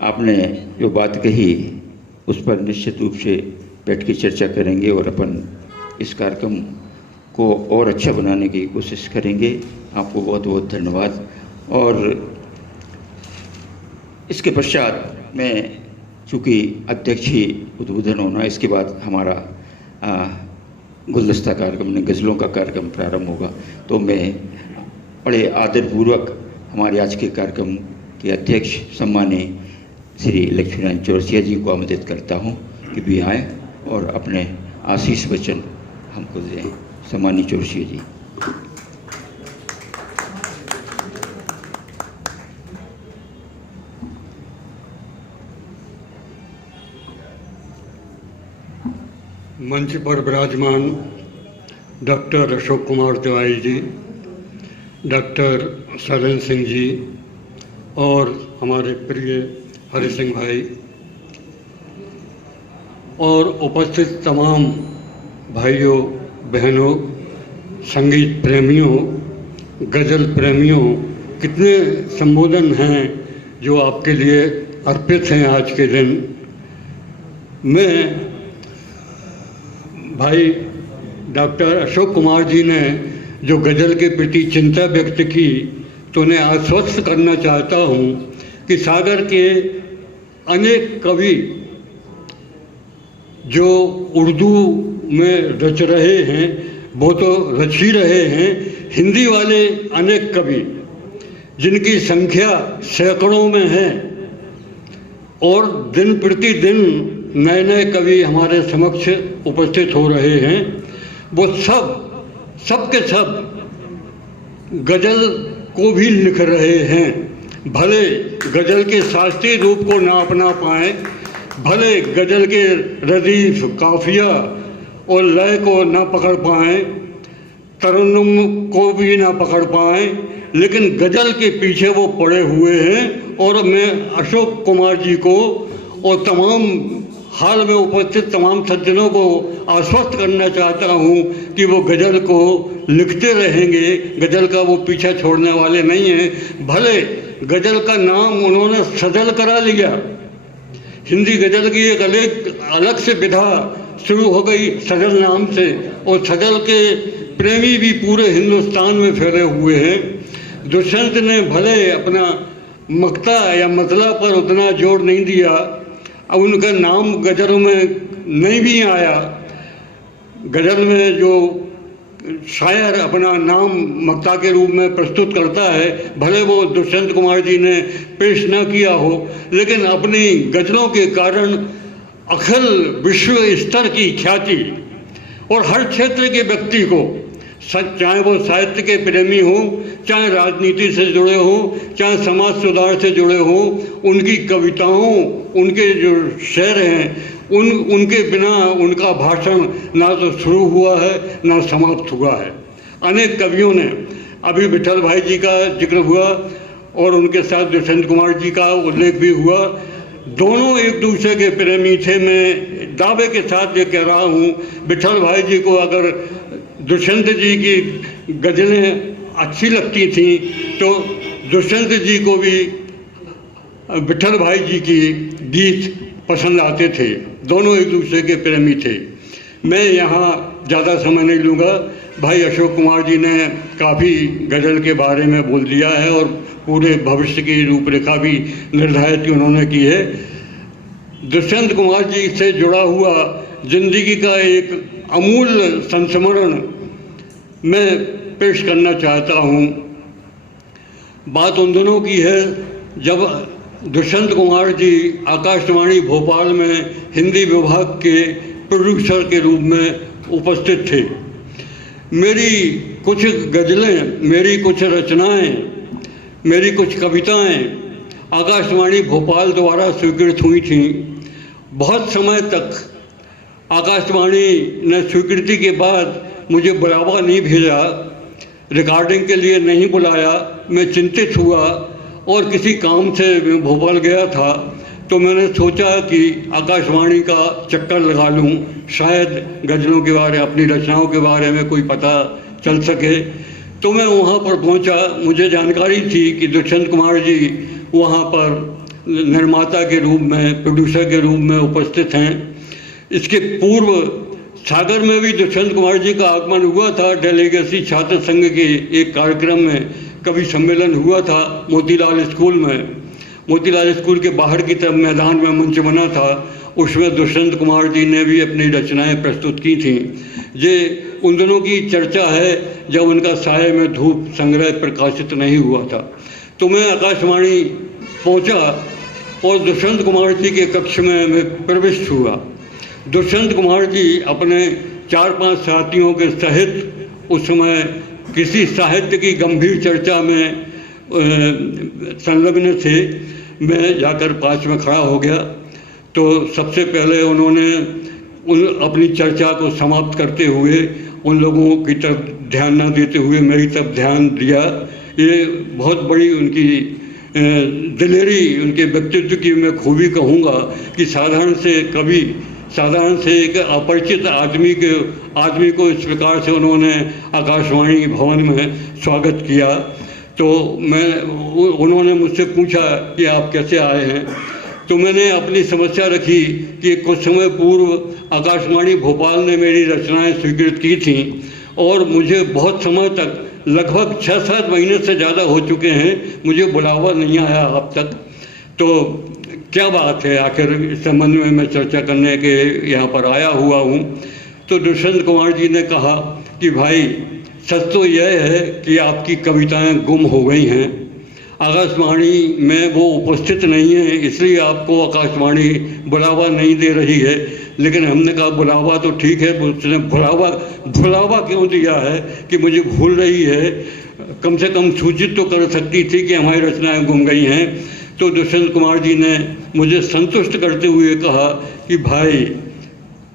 आपने जो बात कही उस पर निश्चित रूप से बैठ के चर्चा करेंगे और अपन इस कार्यक्रम को और अच्छा बनाने की कोशिश करेंगे। आपको बहुत बहुत धन्यवाद। और इसके पश्चात मैं, चूँकि अध्यक्ष ही उद्बोधन होना, इसके बाद हमारा गुलदस्ता कार्यक्रम, गज़लों का कार्यक्रम प्रारंभ होगा, तो मैं बड़े आदरपूर्वक हमारे आज के कार्यक्रम के अध्यक्ष सम्मानीय श्री लक्ष्मीनारायण चौरसिया जी को आमंत्रित करता हूं कि भी आएँ और अपने आशीष वचन हमको दें। सम्मानीय चौरसिया जी। मंच पर विराजमान डॉक्टर अशोक कुमार तिवारी जी, डॉक्टर शरण सिंह जी और हमारे प्रिय हरि सिंह भाई और उपस्थित तमाम भाइयों बहनों, संगीत प्रेमियों, गज़ल प्रेमियों, कितने संबोधन हैं जो आपके लिए अर्पित हैं आज के दिन। मैं भाई डॉक्टर अशोक कुमार जी ने जो गज़ल के प्रति चिंता व्यक्त की, तो उन्हें आश्वस्त करना चाहता हूँ कि सागर के अनेक कवि जो उर्दू में रच रहे हैं वो तो रच ही रहे हैं, हिंदी वाले अनेक कवि जिनकी संख्या सैकड़ों में है और दिन प्रतिदिन नए नए कवि हमारे समक्ष उपस्थित हो रहे हैं, वो सब के सब गज़ल को भी लिख रहे हैं। भले गज़ल के शास्त्रीय रूप को ना अपना पाएँ, भले गज़ल के रदीफ, काफिया और लय को ना पकड़ पाएँ, तरन्नुम को भी ना पकड़ पाएँ, लेकिन गज़ल के पीछे वो पड़े हुए हैं। और मैं अशोक कुमार जी को और तमाम हाल में उपस्थित तमाम सज्जनों को आश्वस्त करना चाहता हूँ कि वो गज़ल को लिखते रहेंगे, गज़ल का वो पीछा छोड़ने वाले नहीं हैं। भले गज़ल का नाम उन्होंने सजल करा लिया, हिंदी गज़ल की एक अलग से विधा शुरू हो गई सजल नाम से, और सजल के प्रेमी भी पूरे हिंदुस्तान में फैले हुए हैं। दुष्यंत ने भले अपना मक्ता या मतला पर उतना जोर नहीं दिया, अब उनका नाम गज़लों में नहीं भी आया। गज़ल में जो शायर अपना नाम मक्ता के रूप में प्रस्तुत करता है, भले वो दुष्यंत कुमार जी ने पेश न किया हो, लेकिन अपनी गज़लों के कारण अखिल विश्व स्तर की ख्याति और हर क्षेत्र के व्यक्ति को, चाहे वो साहित्य के प्रेमी हों, चाहे राजनीति से जुड़े हों, चाहे समाज सुधार से जुड़े हों, उनकी कविताओं, उनके जो शेर हैं, उनके बिना उनका भाषण ना तो शुरू हुआ है ना समाप्त हुआ है। अनेक कवियों ने, अभी विठल भाई जी का जिक्र हुआ और उनके साथ दुष्यंत कुमार जी का उल्लेख भी हुआ, दोनों एक दूसरे के प्रेमी थे। मैं दावे के साथ ये कह रहा हूँ, विठल भाई जी को अगर दुष्यंत जी की गज़लें अच्छी लगती थी तो दुष्यंत जी को भी विठल भाई जी की गीत पसंद आते थे। दोनों एक दूसरे के प्रेमी थे। मैं यहाँ ज़्यादा समय नहीं लूँगा, भाई अशोक कुमार जी ने काफ़ी गज़ल के बारे में बोल दिया है और पूरे भविष्य की रूपरेखा भी निर्धारित उन्होंने की है। दुष्यंत कुमार जी से जुड़ा हुआ जिंदगी का एक अमूल्य संस्मरण मैं पेश करना चाहता हूँ। बात उन दिनों की है जब दुष्यंत कुमार जी आकाशवाणी भोपाल में हिंदी विभाग के प्रोड्यूसर के रूप में उपस्थित थे। मेरी कुछ गज़लें, मेरी कुछ रचनाएं, मेरी कुछ कविताएं आकाशवाणी भोपाल द्वारा स्वीकृत हुई थीं। बहुत समय तक आकाशवाणी ने स्वीकृति के बाद मुझे बुलावा नहीं भेजा, रिकॉर्डिंग के लिए नहीं बुलाया। मैं चिंतित हुआ और किसी काम से मैं भोपाल गया था, तो मैंने सोचा कि आकाशवाणी का चक्कर लगा लूं, शायद गज़लों के बारे, अपनी रचनाओं के बारे में कोई पता चल सके। तो मैं वहाँ पर पहुँचा। मुझे जानकारी थी कि दुष्यंत कुमार जी वहाँ पर निर्माता के रूप में, प्रोड्यूसर के रूप में उपस्थित हैं। इसके पूर्व सागर में भी दुष्यंत कुमार जी का आगमन हुआ था। डेलीगेसी छात्र संघ के एक कार्यक्रम में कवि सम्मेलन हुआ था मोतीलाल स्कूल में। मोतीलाल स्कूल के बाहर की तरफ मैदान में मंच बना था, उसमें दुष्यंत कुमार जी ने भी अपनी रचनाएं प्रस्तुत की थीं। ये उन दिनों की चर्चा है जब उनका साये में धूप संग्रह प्रकाशित नहीं हुआ था। तो मैं आकाशवाणी पहुंचा और दुष्यंत कुमार जी के कक्ष में मैं प्रविष्ट हुआ। दुष्यंत कुमार जी अपने 4-5 साथियों के सहित उस समय किसी साहित्य की गंभीर चर्चा में संलग्न थे। मैं जाकर पास में खड़ा हो गया तो सबसे पहले उन्होंने अपनी चर्चा को समाप्त करते हुए उन लोगों की तरफ ध्यान न देते हुए मेरी तरफ ध्यान दिया। ये बहुत बड़ी उनकी दिलेरी, उनके व्यक्तित्व की मैं खूबी कहूँगा कि साधारण से एक अपरिचित आदमी को इस प्रकार से उन्होंने आकाशवाणी भवन में स्वागत किया। तो उन्होंने मुझसे पूछा कि आप कैसे आए हैं। तो मैंने अपनी समस्या रखी कि कुछ समय पूर्व आकाशवाणी भोपाल ने मेरी रचनाएं स्वीकृत की थीं और मुझे बहुत समय तक, लगभग 6-7 महीने से ज़्यादा हो चुके हैं, मुझे बुलावा नहीं आया अब तक। तो क्या बात है, आखिर इस संबंध में मैं चर्चा करने के यहाँ पर आया हुआ हूँ। तो दुष्यंत कुमार जी ने कहा कि भाई, सच तो यह है कि आपकी कविताएं गुम हो गई हैं, आकाशवाणी में वो उपस्थित नहीं है, इसलिए आपको आकाशवाणी बुलावा नहीं दे रही है। लेकिन हमने कहा बुलावा तो ठीक है, उसने बुलावा क्यों दिया है कि मुझे भूल रही है, कम से कम सूचित तो कर सकती थी कि हमारी रचनाएं गुम गई हैं। तो दुष्यंत कुमार जी ने मुझे संतुष्ट करते हुए कहा कि भाई,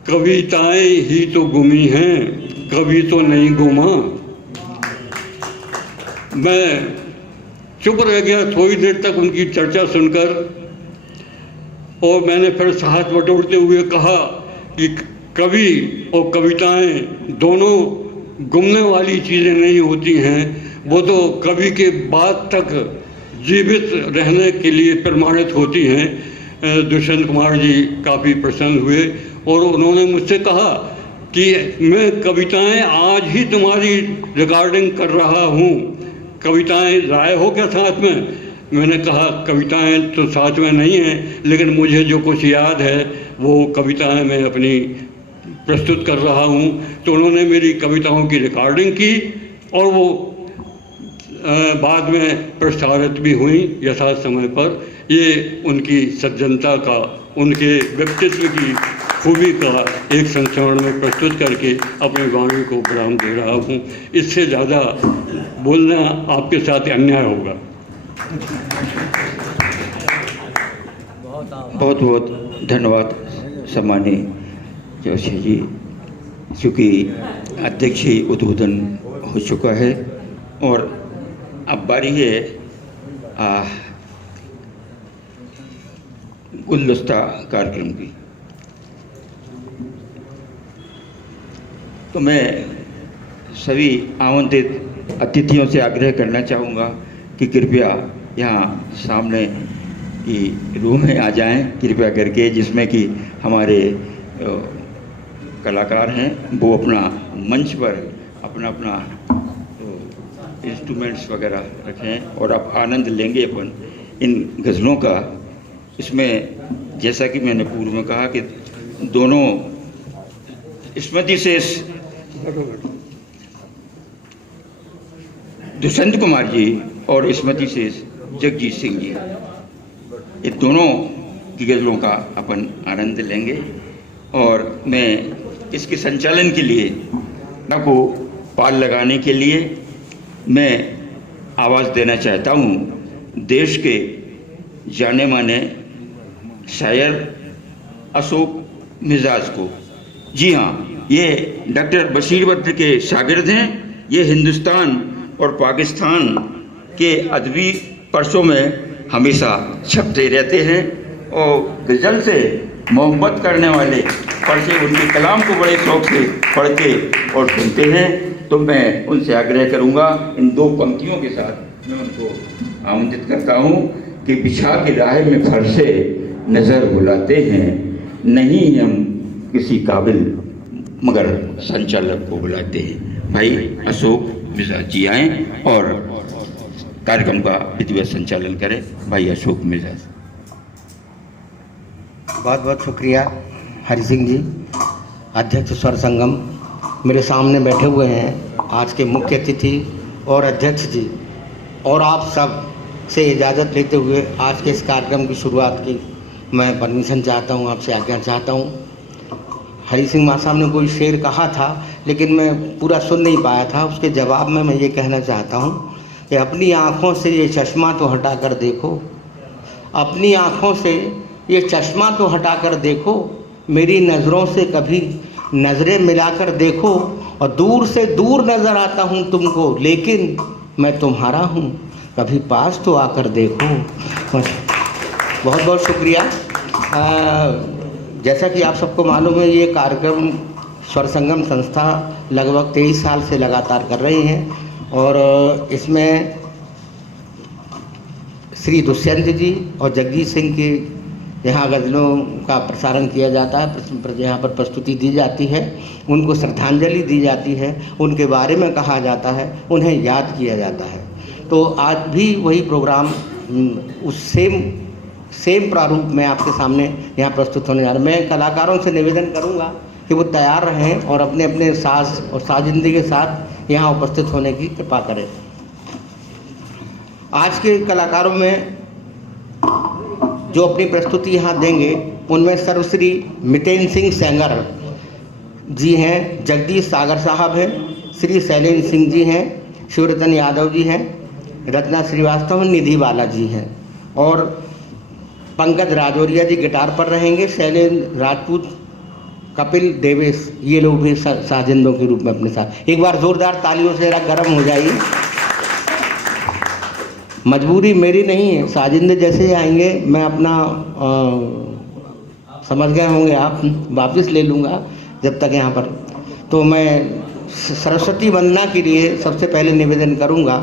कविताएं ही तो गुमी हैं, कवि तो नहीं गुमा। मैं चुप रह गया थोड़ी देर तक उनकी चर्चा सुनकर, और मैंने फिर हाथ बटोरते हुए कहा कि कवि और कविताएं दोनों गुमने वाली चीज़ें नहीं होती हैं, वो तो कवि के बाद तक जीवित रहने के लिए प्रमाणित होती हैं। दुष्यंत कुमार जी काफ़ी प्रसन्न हुए और उन्होंने मुझसे कहा कि मैं कविताएं आज ही तुम्हारी रिकॉर्डिंग कर रहा हूँ, कविताएं लाए हो क्या साथ में? मैंने कहा कविताएं तो साथ में नहीं हैं, लेकिन मुझे जो कुछ याद है वो कविताएं मैं अपनी प्रस्तुत कर रहा हूँ। तो उन्होंने मेरी कविताओं की रिकॉर्डिंग की और वो बाद में प्रसारित भी हुई यथार्थ समय पर। ये उनकी सज्जनता का, उनके व्यक्तित्व की खूबी का एक संस्करण में प्रस्तुत करके अपनी वाणी को विराम दे रहा हूँ। इससे ज़्यादा बोलना आपके साथ अन्याय होगा। बहुत बहुत धन्यवाद सम्मानीय जोशी जी, चूँकि अध्यक्ष ही उद्बोधन हो चुका है और अब बारी है गुलदस्ता कार्यक्रम की। तो मैं सभी आमंत्रित अतिथियों से आग्रह करना चाहूँगा कि कृपया यहाँ सामने की रूम में आ जाएं कृपया करके, जिसमें कि हमारे कलाकार हैं वो अपना मंच पर अपना इंस्ट्रूमेंट्स वगैरह रखें और आप आनंद लेंगे अपन इन गज़लों का। इसमें जैसा कि मैंने पूर्व में कहा कि दोनों स्मृति शेष दुष्यंत कुमार जी और स्मृति शेष जगजीत सिंह जी, ये दोनों की गज़लों का अपन आनंद लेंगे। और मैं इसके संचालन के लिए ना को पाल लगाने के लिए मैं आवाज़ देना चाहता हूँ देश के जाने माने शायर अशोक मिजाज को। जी हाँ, ये डॉक्टर बशीर बद्र के शागिर्द हैं। ये हिंदुस्तान और पाकिस्तान के अदबी पर्सों में हमेशा छपते रहते हैं और गज़ल से मोहब्बत करने वाले पर्से उनके कलाम को बड़े शौक़ से पढ़ते और सुनते हैं। तो मैं उनसे आग्रह करूंगा, इन दो पंक्तियों के साथ मैं उनको आमंत्रित करता हूं कि बिछा के राह में फरसे नज़र बुलाते हैं, नहीं हम किसी काबिल मगर संचालक को बुलाते हैं। भाई अशोक मिजाज जी आएँ और कार्यक्रम का विधिवत संचालन करें। भाई अशोक मिजाज। बहुत बहुत शुक्रिया हरि सिंह जी, अध्यक्ष स्वर संगम, मेरे सामने बैठे हुए हैं आज के मुख्य अतिथि और अध्यक्ष जी, और आप सब से इजाज़त लेते हुए आज के इस कार्यक्रम की शुरुआत की मैं परमिशन चाहता हूँ, आपसे आज्ञा चाहता हूँ। हरि सिंह मां साहब ने कोई शेर कहा था लेकिन मैं पूरा सुन नहीं पाया था, उसके जवाब में मैं ये कहना चाहता हूँ कि अपनी आँखों से ये चश्मा तो हटा कर देखो, अपनी आँखों से ये चश्मा तो हटा कर देखो, मेरी नज़रों से कभी नज़रें मिलाकर देखो, और दूर से दूर नज़र आता हूँ तुमको लेकिन मैं तुम्हारा हूँ, कभी पास तो आकर देखो। बहुत बहुत शुक्रिया। जैसा कि आप सबको मालूम है, ये कार्यक्रम स्वर संगम संस्था लगभग 23 साल से लगातार कर रही हैं और इसमें श्री दुष्यंत जी और जगजीत सिंह की यहाँ गज़लों का प्रसारण किया जाता है, यहाँ पर प्रस्तुति दी जाती है, उनको श्रद्धांजलि दी जाती है, उनके बारे में कहा जाता है, उन्हें याद किया जाता है। तो आज भी वही प्रोग्राम उस सेम प्रारूप में आपके सामने यहाँ प्रस्तुत होने जा रहा है। मैं कलाकारों से निवेदन करूँगा कि वो तैयार रहें और अपने अपने साज और साजिंदगी के साथ यहाँ उपस्थित होने की कृपा करें। आज के कलाकारों में जो अपनी प्रस्तुति यहाँ देंगे उनमें सर्वश्री मितेन सिंह सेंगर जी हैं, जगदीश सागर साहब हैं, श्री शैलेंद्र सिंह जी हैं, शिवरतन यादव जी हैं, रत्ना श्रीवास्तव, निधि बाला जी हैं और पंकज राजौरिया जी गिटार पर रहेंगे, शैलेंद्र राजपूत, कपिल देवेश, ये लोग भी साजिंदों के रूप में अपने साथ। एक बार जोरदार तालियों से जरा गर्म हो जाइए। मजबूरी मेरी नहीं है, साजिंदे जैसे आएंगे मैं अपना समझ गए होंगे आप, वापस ले लूँगा जब तक यहाँ पर। तो मैं सरस्वती वंदना के लिए सबसे पहले निवेदन करूँगा,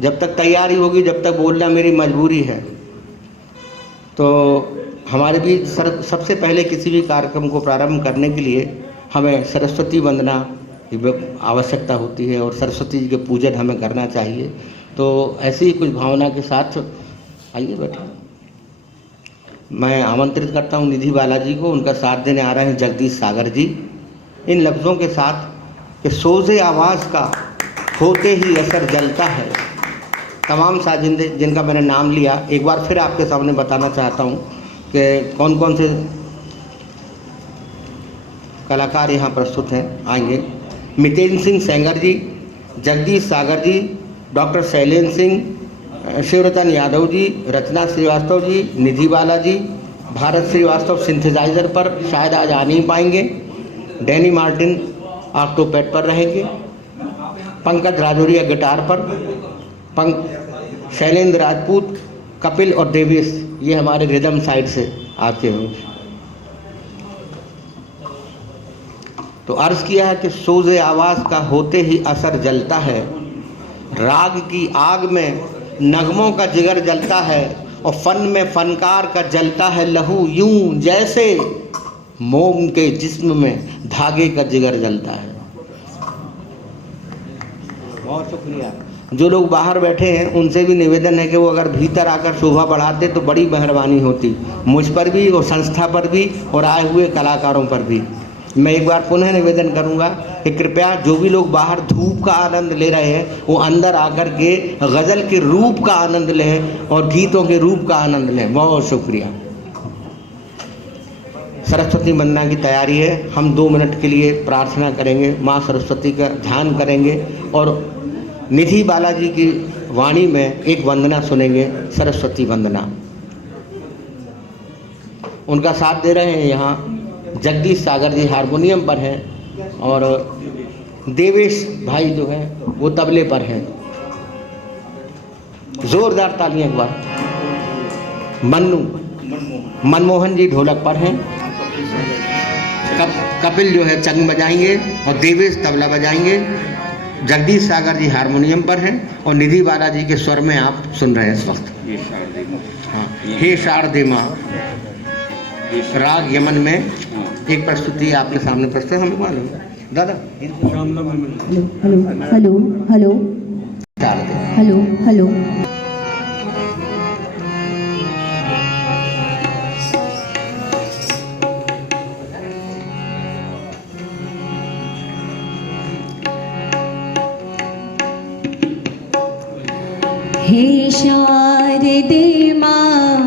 जब तक तैयारी होगी जब तक बोलना मेरी मजबूरी है। तो हमारे भी सबसे पहले किसी भी कार्यक्रम को प्रारंभ करने के लिए हमें सरस्वती वंदना की आवश्यकता होती है और सरस्वती जी के पूजन हमें करना चाहिए। तो ऐसी ही कुछ भावना के साथ आइए बैठे। मैं आमंत्रित करता हूँ निधि बाला जी को, उनका साथ देने आ रहे हैं जगदीश सागर जी, इन लफ्ज़ों के साथ कि सोज़े आवाज़ का होते ही असर जलता है। तमाम साजिंदे जिनका मैंने नाम लिया एक बार फिर आपके सामने बताना चाहता हूँ कि कौन कौन से कलाकार यहाँ प्रस्तुत हैं आएंगे। मितेन सिंह सेंगर जी, जगदीश सागर जी, डॉक्टर शैलेंद्र सिंह, शिवरतन यादव जी, रचना श्रीवास्तव जी, निधि बाला जी, भारत श्रीवास्तव सिंथेसाइज़र पर शायद आज आ नहीं पाएंगे, डैनी मार्टिन ऑक्टोपैड पर रहेंगे, पंकज राजौरिया गिटार पर, शैलेंद्र राजपूत, कपिल और देवेश ये हमारे रिदम साइड से आते हुए। तो अर्ज़ किया है कि सोज़े आवाज़ का होते ही असर जलता है, राग की आग में नगमों का जिगर जलता है और फन में फनकार का जलता है लहू, यूं जैसे मोम के जिस्म में धागे का जिगर जलता है। बहुत शुक्रिया। जो लोग बाहर बैठे हैं उनसे भी निवेदन है कि वो अगर भीतर आकर शोभा बढ़ाते तो बड़ी मेहरबानी होती, मुझ पर भी और संस्था पर भी और आए हुए कलाकारों पर भी। मैं एक बार पुनः निवेदन करूंगा कि कृपया जो भी लोग बाहर धूप का आनंद ले रहे हैं वो अंदर आकर के गज़ल के रूप का आनंद लें और गीतों के रूप का आनंद लें। बहुत शुक्रिया। सरस्वती वंदना की तैयारी है, हम 2 मिनट के लिए प्रार्थना करेंगे, माँ सरस्वती का ध्यान करेंगे और निधि बालाजी की वाणी में एक वंदना सुनेंगे, सरस्वती वंदना। उनका साथ दे रहे हैं यहाँ जगदीश सागर जी हारमोनियम पर हैं और देवेश भाई जो है वो तबले पर हैं। जोरदार तालियां एक बार। मनमोहन जी ढोलक पर हैं, कपिल जो है चंग बजाएंगे और देवेश तबला बजाएंगे, जगदीश सागर जी हारमोनियम पर हैं और निधि बाला जी के स्वर में आप सुन रहे हैं इस वक्त। हाँ, हे शारदे माँ राग यमन में एक प्रस्तुति आपके सामने प्रस्तुत हम मालूम दादा। हेलो हेलो हेलो शारदे हेलो हेलो। हे शारदे माँ,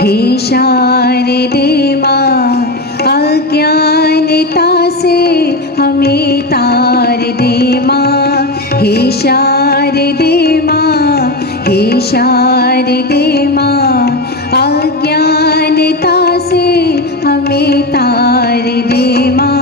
हे शारदे माँ, अज्ञानता से हमें तार दे माँ। हे शारदे माँ, हे शारदे माँ, अज्ञानता से हमें तार दे माँ।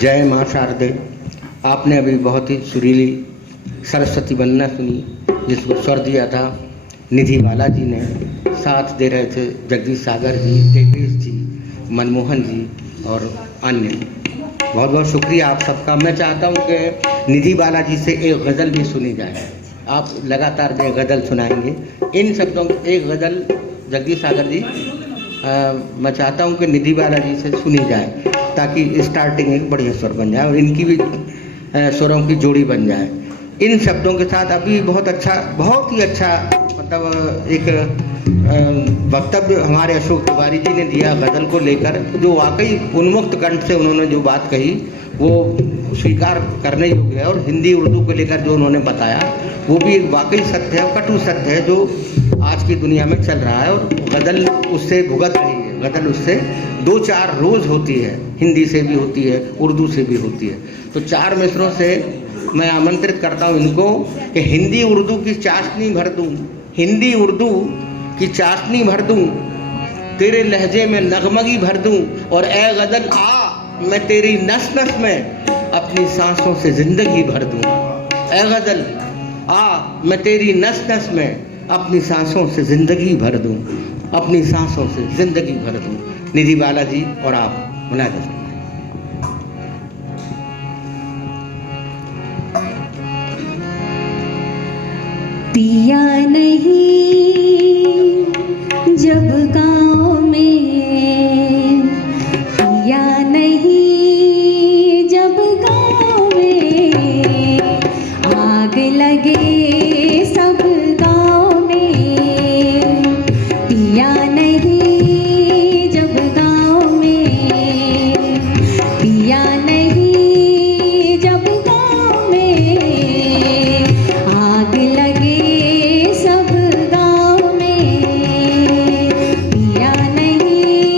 जय माँ शारदे। आपने अभी बहुत ही सुरीली सरस्वती वंदना सुनी जिसको स्वर दिया था निधि बाला जी ने। साथ दे रहे थे जगदीश सागर जी, देवेश जी, मनमोहन जी और अन्य। बहुत बहुत शुक्रिया आप सबका। मैं चाहता हूँ कि निधि बालाजी से एक गज़ल भी सुनी जाए। आप लगातार जो गज़ल सुनाएंगे, इन शब्दों की एक गज़ल जगदीश सागर जी मैं चाहता हूँ कि निधि बालाजी से सुनी जाए, ताकि स्टार्टिंग एक बढ़िया स्वर बन जाए और इनकी भी स्वरों की जोड़ी बन जाए। इन शब्दों के साथ अभी बहुत ही अच्छा मतलब एक वक्तव्य हमारे अशोक तिवारी जी ने दिया गज़ल को लेकर, जो वाकई उन्मुक्त कंठ से उन्होंने जो बात कही वो स्वीकार करने योग्य है। और हिंदी उर्दू को लेकर जो उन्होंने बताया वो भी एक वाकई सत्य है, कटु सत्य है, जो आज की दुनिया में चल रहा है। और गज़ल उससे भुगत रही है। गज़ल उससे 2-4 रोज़ होती है, हिंदी से भी होती है, उर्दू से भी होती है। तो 4 मिसरों से मैं आमंत्रित करता हूँ इनको कि हिंदी उर्दू की चाशनी भर दूँ, हिंदी उर्दू की चाशनी भर दूँ, तेरे लहजे में नगमगी भर दूँ, और ए गज़ल आ मैं तेरी नस नस में अपनी सांसों से ज़िंदगी भर दूँ। ए गज़ल आ मैं तेरी नस नस में अपनी सांसों से ज़िंदगी भर दूँ, अपनी सांसों से ज़िंदगी भर दूँ। निधि बालाजी और आप मुलाकात करें। पिया नहीं जब गाँव में, पिया नहीं जब गाँव में, आग लगे सब गाँव में। पिया नहीं जब गाँव में, पिया नहीं जब गाँव में, आग लगे सब गाँव में। पिया नहीं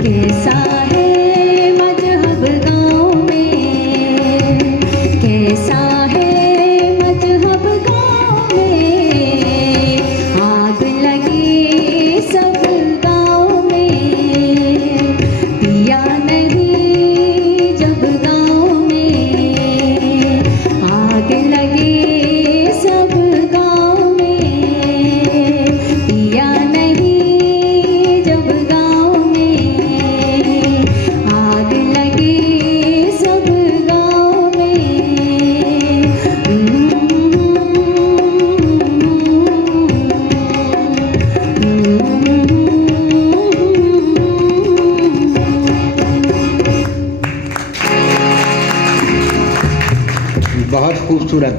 कैसा है मजहब गाँव में, कैसा है मजहब गाँव में, आग लगी सब गाँव में, पिया नहीं जब गाँव में, आग लगी सब गाँव में, पिया नहीं जब गाँव में, आग लगी सब गाँव बहुत खूबसूरत।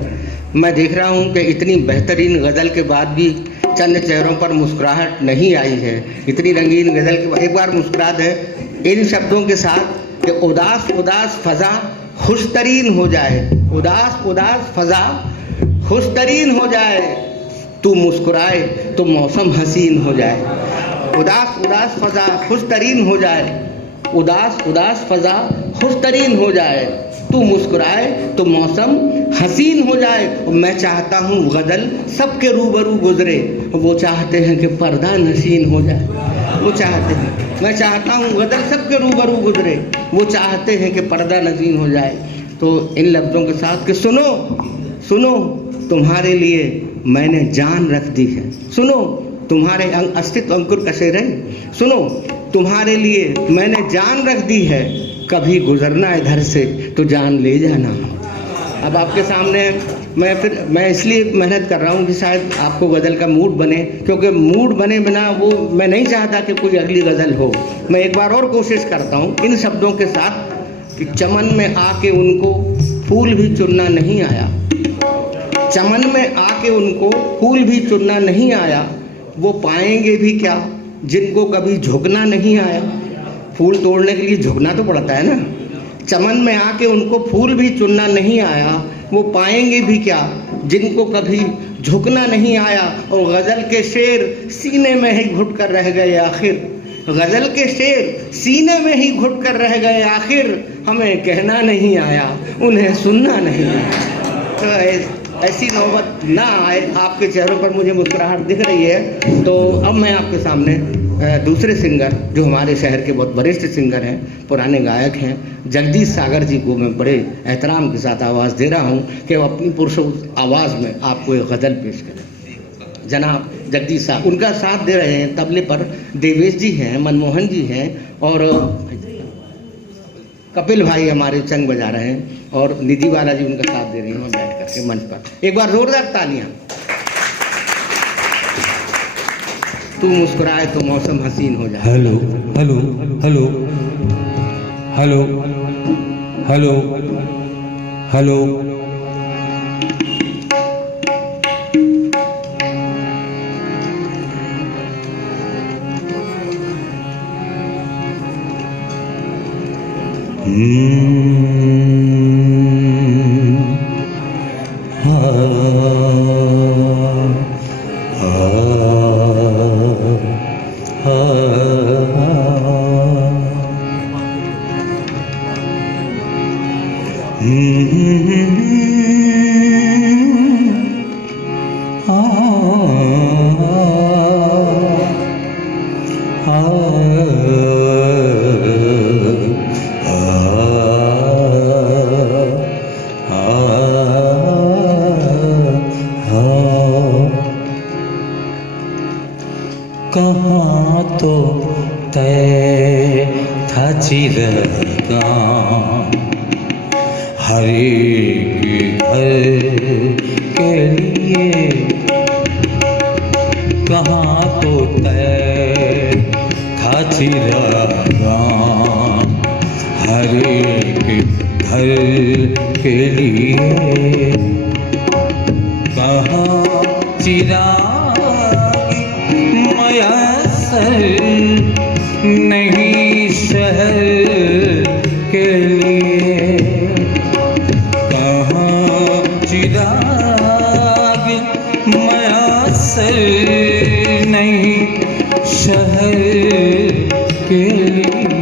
मैं देख रहा हूँ कि इतनी बेहतरीन गज़ल के बाद भी चंद चेहरों पर मुस्कुराहट नहीं आई है। इतनी रंगीन गज़ल के बाद एक बार मुस्कुरा दें इन शब्दों के साथ कि उदास उदास फ़ज़ा खुशतरीन हो जाए, उदास उदास फ़ज़ा खुशतरीन हो जाए, तू मुस्कुराए तो मौसम हसीन हो जाए। उदास उदास फ़ज़ा खुशतरीन हो जाए, उदास उदास फ़ज़ा खुशतरीन हो जाए, तू मुस्कुराए तो मौसम हसीन हो जाए। मैं चाहता हूँ गज़ल सबके रूबरू गुजरे, वो चाहते हैं कि पर्दा नशीन हो जाए, वो चाहते हैं। मैं चाहता हूँ गज़ल सबके रूबरू गुजरे, वो चाहते हैं कि पर्दा नशीन हो जाए। तो इन लफ्ज़ों के साथ कि सुनो सुनो तुम्हारे लिए मैंने जान रख दी है, सुनो तुम्हारे अस्तित्व अंकुर कसे रहे, सुनो तुम्हारे लिए मैंने जान रख दी है, कभी गुजरना इधर से तो जान ले जाना। अब आपके सामने मैं इसलिए मेहनत कर रहा हूँ कि शायद आपको गज़ल का मूड बने, क्योंकि मूड बने बिना वो मैं नहीं चाहता कि कोई अगली गज़ल हो। मैं एक बार और कोशिश करता हूँ इन शब्दों के साथ कि चमन में आके उनको फूल भी चुनना नहीं आया, चमन में आके उनको फूल भी चुनना नहीं आया, वो पाएंगे भी क्या जिनको कभी झुकना नहीं आया। फूल तोड़ने के लिए झुकना तो पड़ता है ना। चमन में आके उनको फूल भी चुनना नहीं आया, वो पाएंगे भी क्या जिनको कभी झुकना नहीं आया। और गज़ल के शेर सीने में ही घुट कर रह गए आखिर, गज़ल के शेर सीने में ही घुट कर रह गए आखिर, हमें कहना नहीं आया उन्हें सुनना नहीं आया। तो ऐसी नौबत ना आए। आपके चेहरों पर मुझे मुस्कुराहट दिख रही है। तो अब मैं आपके सामने दूसरे सिंगर जो हमारे शहर के बहुत वरिष्ठ सिंगर हैं, पुराने गायक हैं, जगदीश सागर जी को मैं बड़े एहतराम के साथ आवाज़ दे रहा हूं कि वो अपनी पुरुष आवाज़ में आपको एक गज़ल पेश करें। जनाब जगदीश साहब, उनका साथ दे रहे हैं तबले पर देवेश जी हैं, मनमोहन जी हैं और कपिल भाई हमारे चंग बजा रहे हैं और निधि वाला जी उनका साथ दे रही हैं बैठ करके मंच पर। एक बार जोरदार तालियां। तू मुस्कुराए तो मौसम हसीन हो जाए। Hello hello hello hello hello hello कहाँ तो तय था चिरगा हरे के घर के लिए, कहाँ तो तय था चिरगा हरे के घर के लिए, कहाँ चिराग मयसर नहीं शहर के लिए, कहाँ चिराग मयसर नहीं शहर के लिए।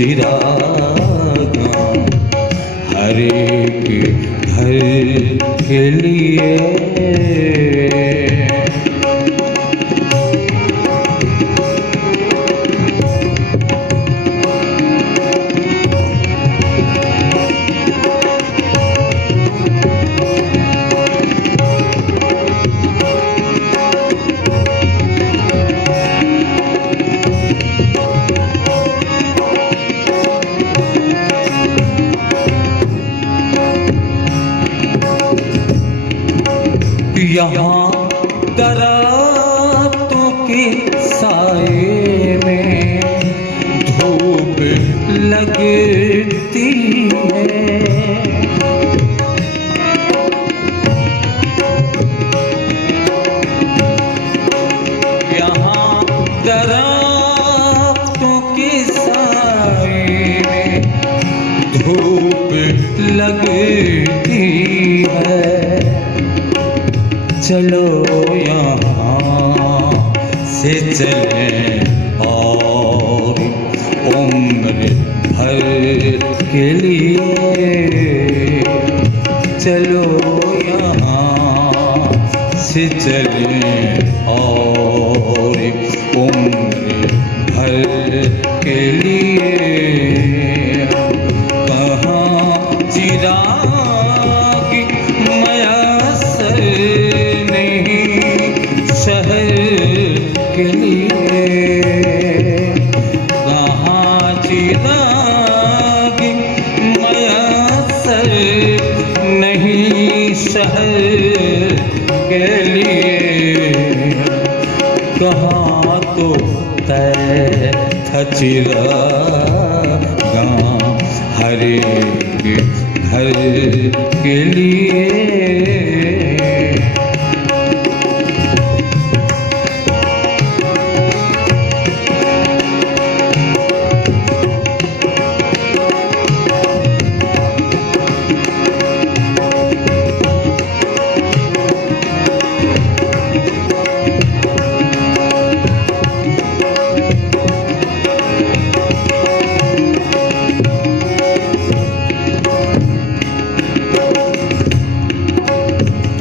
चिरागा हर एक घर के लिए। यहाँ दरातों के साए में धूप लगती है। यहाँ दरातों के साए में धूप लगती है। चलो यहाँ से चलें और उम्र भर के लिए। चलो यहाँ से चलें और उम्र भर के लिए। कहाँ चिराग मयसर शहर के लिए। कहाँ चिराग मयसर नहीं शहर के लिए। कहाँ तो तय था चिरागा हर एक घर के लिए।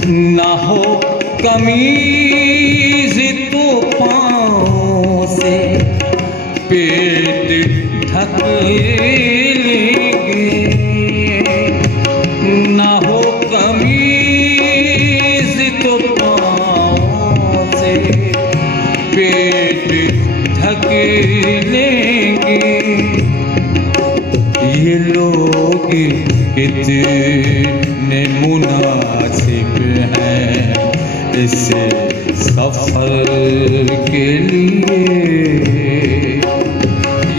ना हो कमीज तो पाँव से पेट ढक लेंगे। ना हो कमीज तो पाँव से पेट ढक लेंगे। ये लोग कितने मुनासिब हैं इस सफर के लिए।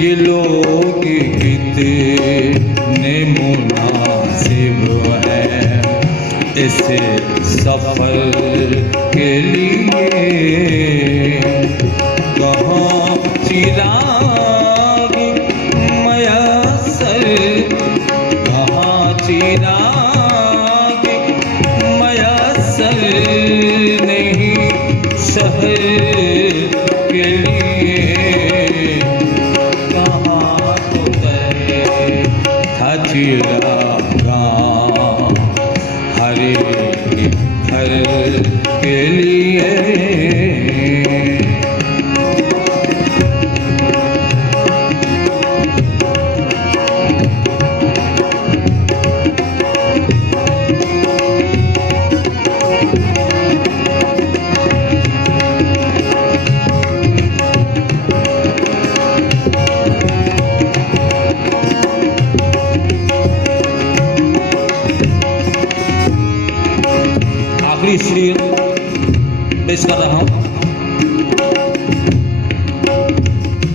ये लोग कितने मुनासिब हैं इस सफर के लिए। कहाँ चिराग मयसर, कहाँ चिराग मयसर नहीं शहर के लिए। कहाँ तो तय था चिरागा हर एक घर के लिए। आखिरी शेर पेश कर रहा हूं।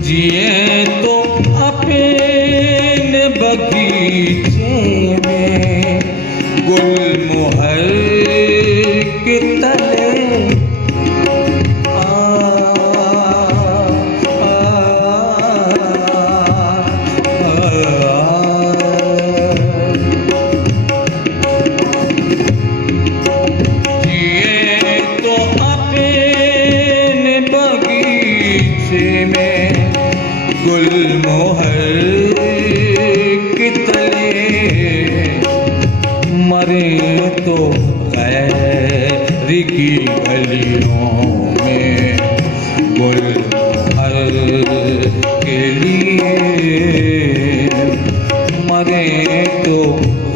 जिए तो अपने बगीचे में गुलमोहर के तले। गुलमोहर के तले मरे तो गैर की गलियों में गुलमोहर के लिए मरे तो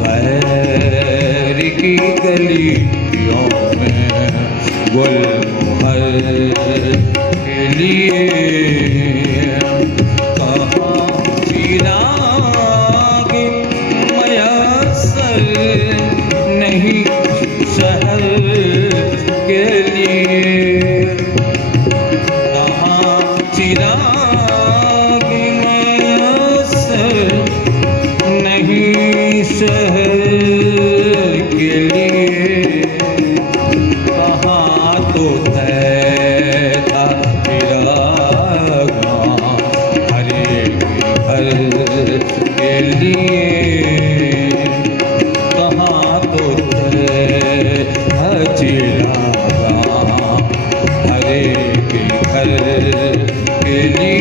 गैर की गलियों में गुलमोहर के लिए कहाँ चिराग मयस्सर नहीं शहर के लिए, कहाँ चिराग मयस्सर नहीं शहर के लिए, कहाँ तो तय था चिरागा हरे घर के लिए, कहाँ तो तय था चिरागा हरे घर के लिए।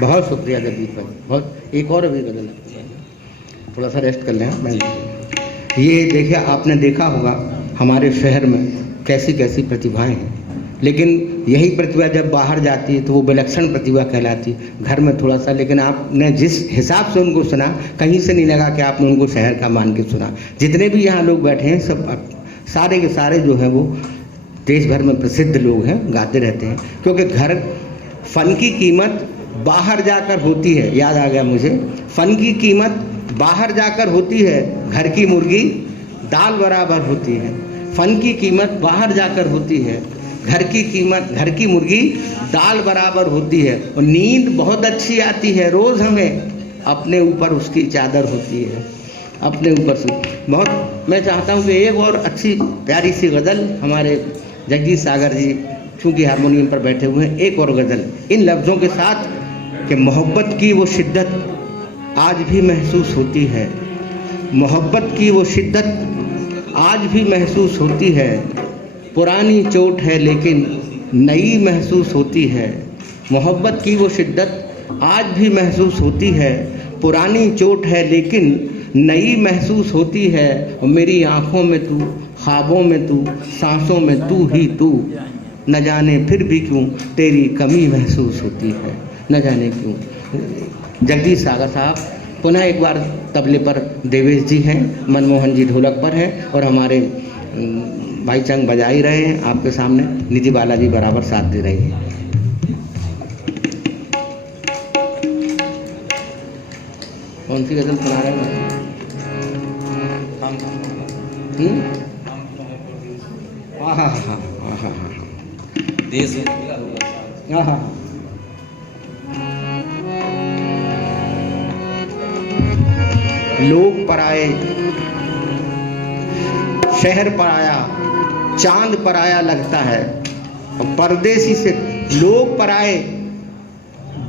बहुत शुक्रिया जगदीप भाई, बहुत। एक और अभी गजल थोड़ा सा रेस्ट कर लें। मैं ये देखिए, आपने देखा होगा हमारे शहर में कैसी कैसी प्रतिभाएं हैं, लेकिन यही प्रतिभा जब बाहर जाती है तो वो विलक्षण प्रतिभा कहलाती है। घर में थोड़ा सा, लेकिन आपने जिस हिसाब से उनको सुना, कहीं से नहीं लगा कि आपने उनको शहर का मान के सुना। जितने भी यहाँ लोग बैठे हैं सब सारे के सारे जो हैं वो देश भर में प्रसिद्ध लोग हैं, गाते रहते हैं। क्योंकि घर फन की कीमत बाहर जाकर होती है, याद आ गया मुझे, फन की कीमत बाहर जाकर होती है, घर की मुर्गी दाल बराबर होती है। फन की कीमत बाहर जाकर होती है, घर की मुर्गी दाल बराबर होती है। और नींद बहुत अच्छी आती है रोज़ हमें, अपने ऊपर उसकी चादर होती है, अपने ऊपर से। बहुत मैं चाहता हूँ कि एक और अच्छी प्यारी सी गज़ल हमारे जगजीत सागर जी चूँकि हारमोनियम पर बैठे हुए हैं, एक और गज़ल इन लफ्ज़ों के साथ कि मोहब्बत की वो शिद्दत आज भी महसूस होती है, मोहब्बत की वो शिद्दत आज भी महसूस होती है, पुरानी चोट है लेकिन नई महसूस होती है। मोहब्बत की वो शिद्दत आज भी महसूस होती है, पुरानी चोट है लेकिन नई महसूस होती है। और मेरी आँखों में तू, ख्वाबों में तू, सांसों में तू ही तू, न जाने फिर भी क्यों तेरी कमी महसूस होती है, न जाने क्यों। जगदीश सागर साहब पुनः एक बार तबले पर देवेश जी हैं, मनमोहन जी ढोलक पर हैं और हमारे भाई चंग बजा ही रहे हैं आपके सामने, निधि बाला जी बराबर साथ दे रही हैं। कौन सी गज़ल सुना रहे हैं? हाँ हाँ हाँ हाँ हाँ हाँ देश हाँ हाँ। लोग पराए, शहर पर आया, चांद पर आया लगता है। और परदेसी से लोग पराए,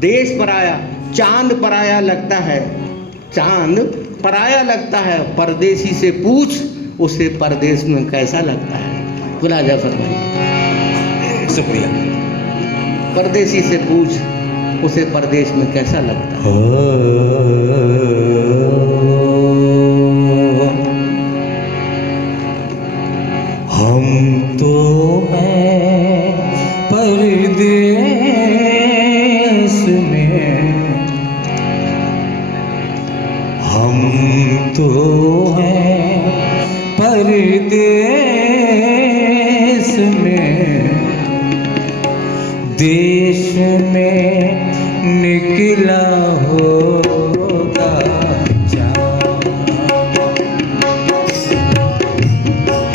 देश पर आया, चांद पर आया लगता है, चांद पराया लगता है। परदेसी से पूछ उसे परदेश में कैसा लगता है। गुलाब जाफर भाई शुक्रिया। परदेसी से पूछ उसे परदेश में कैसा लगता है। हम तो हैं परदेश में, हम तो हैं परदेश में, देश में निकला होगा चाँद।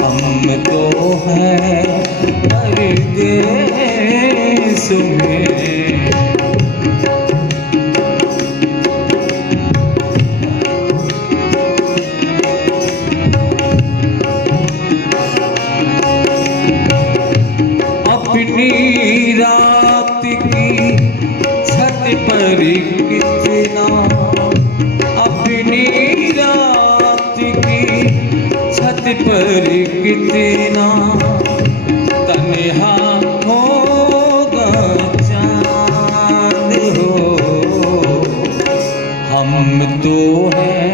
हम तो हैं परदेश में, पर कितना अपनी रात की छत पर कितना तन्हा होगा चांद हो। हम तो हैं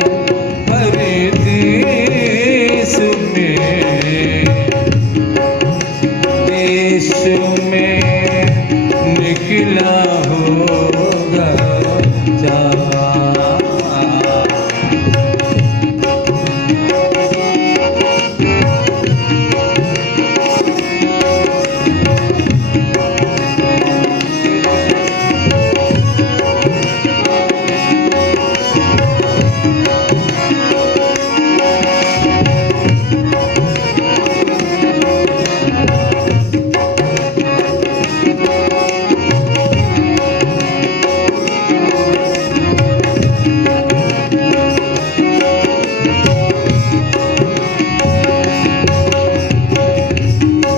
परदेश में, देश में निकला होगा चाँद।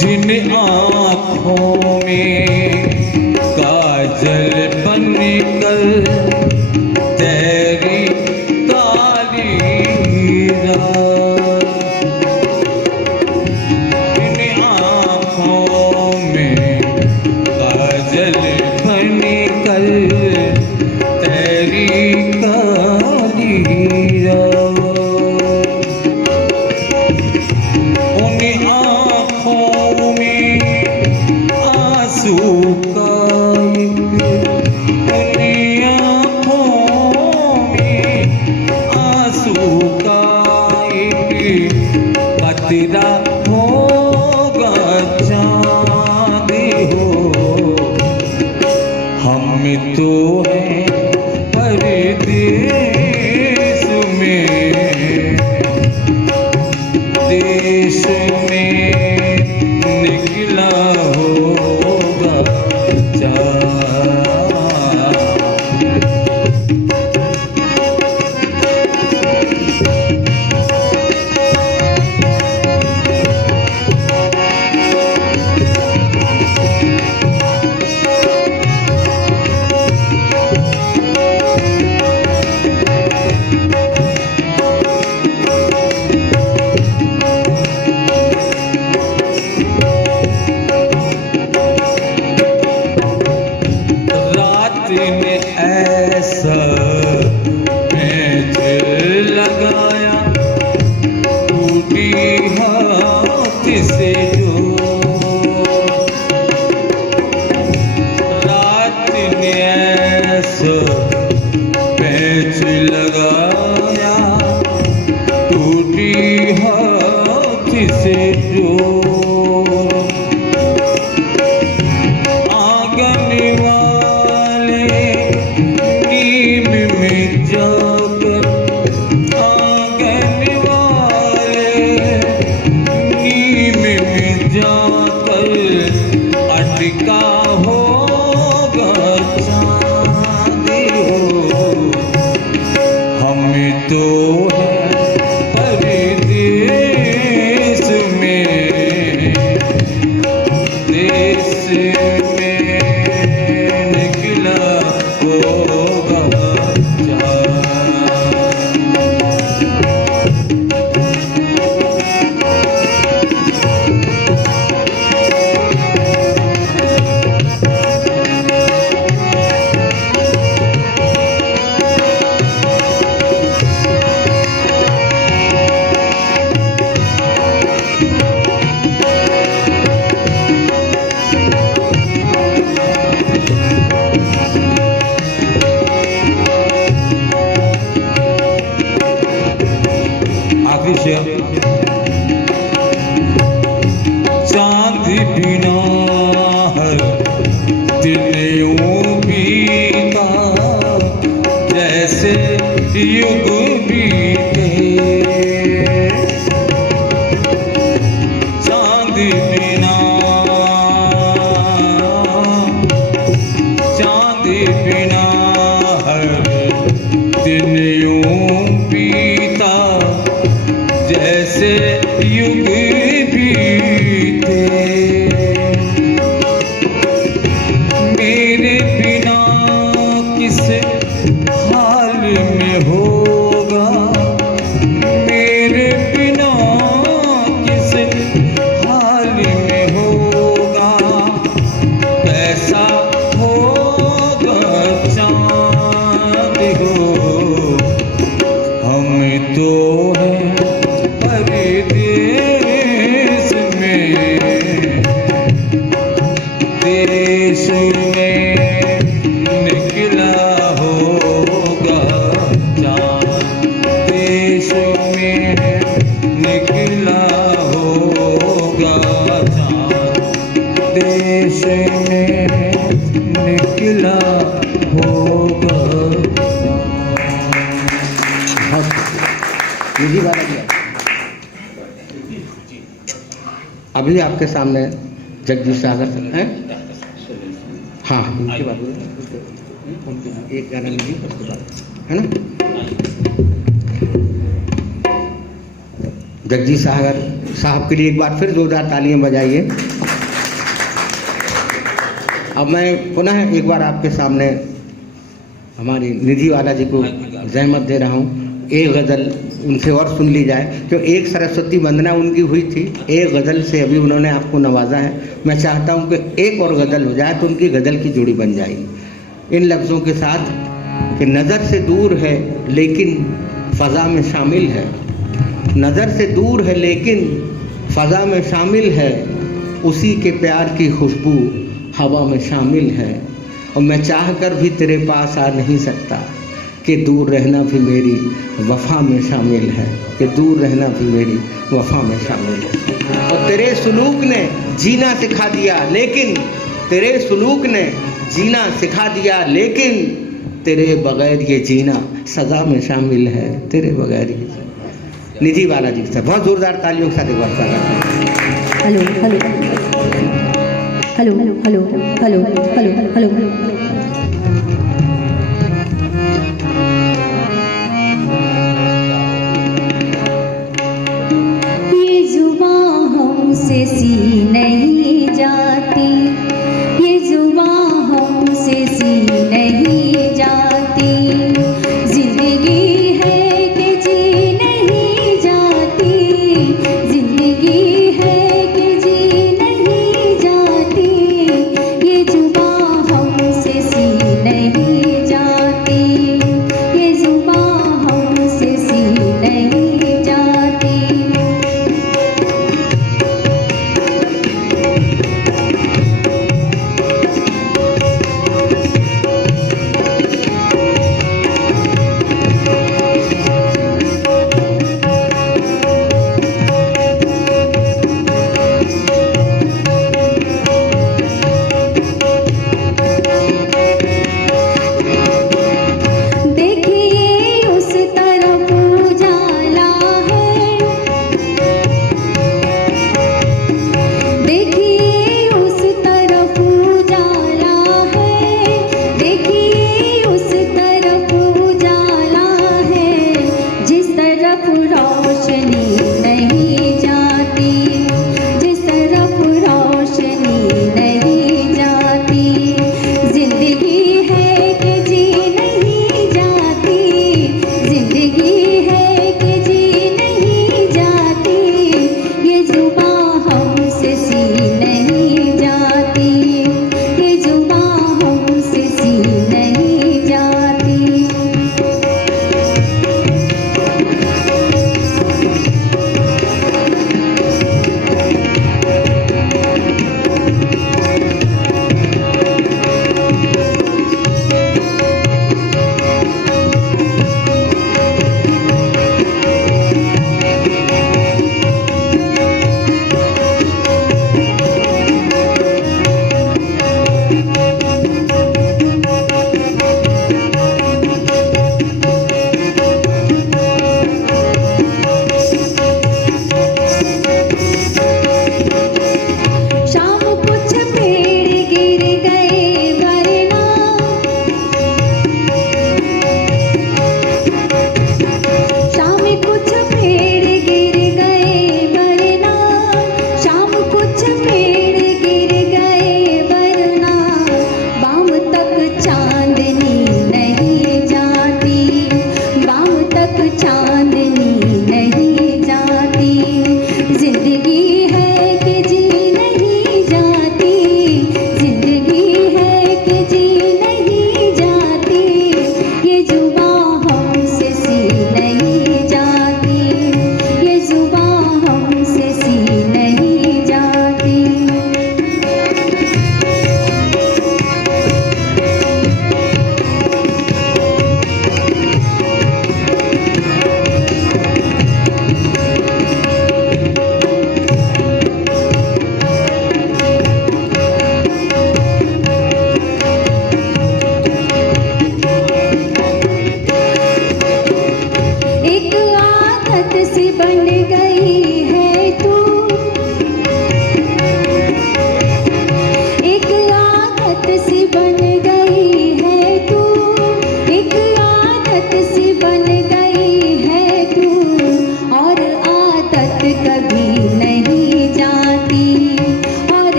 जिन आँखों में काजल बनकर तेरी काली रात, जिन आँखों में काजल बनकर तेरी काली रात, उन आँखों में आंसू का एक, उन आँखों में आंसू का एक कतरा होगा चाँद हो। हम तो हैं परदेश में, देश में निकला होगा चाँद। रात ने ऐसा पैंच लगाया टूटी हाथ से जो, रात ने ऐसा पैंच लगाया टूटी हाथ से जो, आंगन वाले नीम में जाकर, आंगन वाले नीम में जाकर अटका होगा चाँद हो। हम तो हैं परदेश में, देश में निकला होगा चाँद। आखिरी शेर। चांद बिना हर दिन यूं बीता जैसे युग बीते, चांद बिना, चांद बिना हर दिन यूं बीता जैसे युग बीते। मेरे बिना निधि वाला जी अभी आपके सामने जगदीश सागर हैं। हाँ उनके बाद एक गाना लीजिए उसके बाद, है ना। जगदीश सागर साहब के लिए एक बार फिर जोरदार तालियां बजाइए। अब मैं पुनः एक बार आपके सामने हमारी निधि वाला जी को जहमत दे रहा हूँ। एक गज़ल उनसे और सुन ली जाए, क्यों एक सरस्वती वंदना उनकी हुई थी, एक गज़ल से अभी उन्होंने आपको नवाजा है। मैं चाहता हूँ कि एक और गज़ल हो जाए तो उनकी गज़ल की जोड़ी बन जाएगी इन लफ्ज़ों के साथ कि नज़र से दूर है लेकिन फ़ज़ा में शामिल है, नज़र से दूर है लेकिन फ़ज़ा में शामिल है, उसी के प्यार की खुशबू हवा में शामिल है। और मैं चाह कर भी तेरे पास आ नहीं सकता कि दूर रहना भी मेरी वफ़ा में शामिल है, कि दूर रहना भी मेरी वफ़ा में शामिल है। और तेरे सुलूक ने जीना सिखा दिया लेकिन, तेरे सुलूक ने जीना सिखा दिया लेकिन तेरे बग़ैर ये जीना सज़ा में शामिल है, तेरे बग़ैर ये। निधि वाला जी से बहुत जोरदार तालियों के साथ एक बार स्वागत है। Hello hello hello hello hello hello hello. ये जुबां हमसे सी नहीं जाती, ये जुबां हमसे सी नहीं जाती, जिंदगी है कि जी नहीं जाती, जिंदगी है कि जी नहीं जाती, ये जुबां हमसे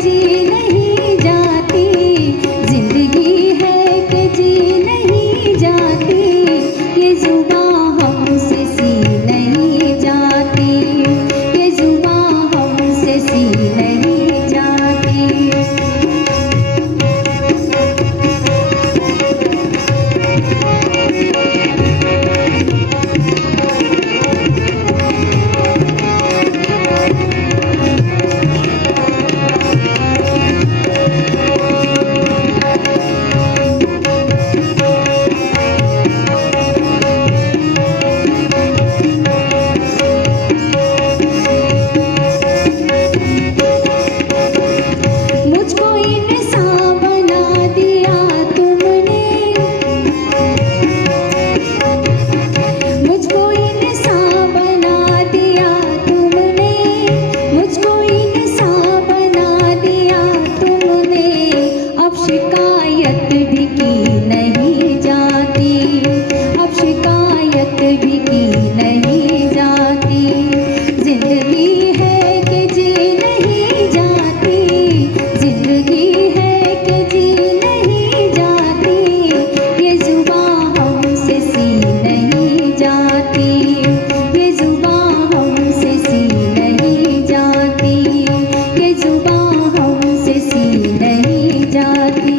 जी नहीं जाती, जिंदगी है कि जी नहीं जाती, ये जुबां हमसे सी नहीं जाती, ये जुबां हमसे सी नहीं जाती। मुझको इंसान बना दिया तुमने, मुझको इंसान बना दिया तुमने, मुझको इंसान बना दिया तुमने, अब शिकायत भी की नहीं जाती, अब शिकायत भी की नहीं जाती, जिंदगी है कि जी नहीं जाती, जिंदगी है कि जी नहीं जाती, ये जुबां हमसे सी नहीं जाती, ये जुबां हमसे सी नहीं जाती, ये जुबां हमसे सी नहीं जाती।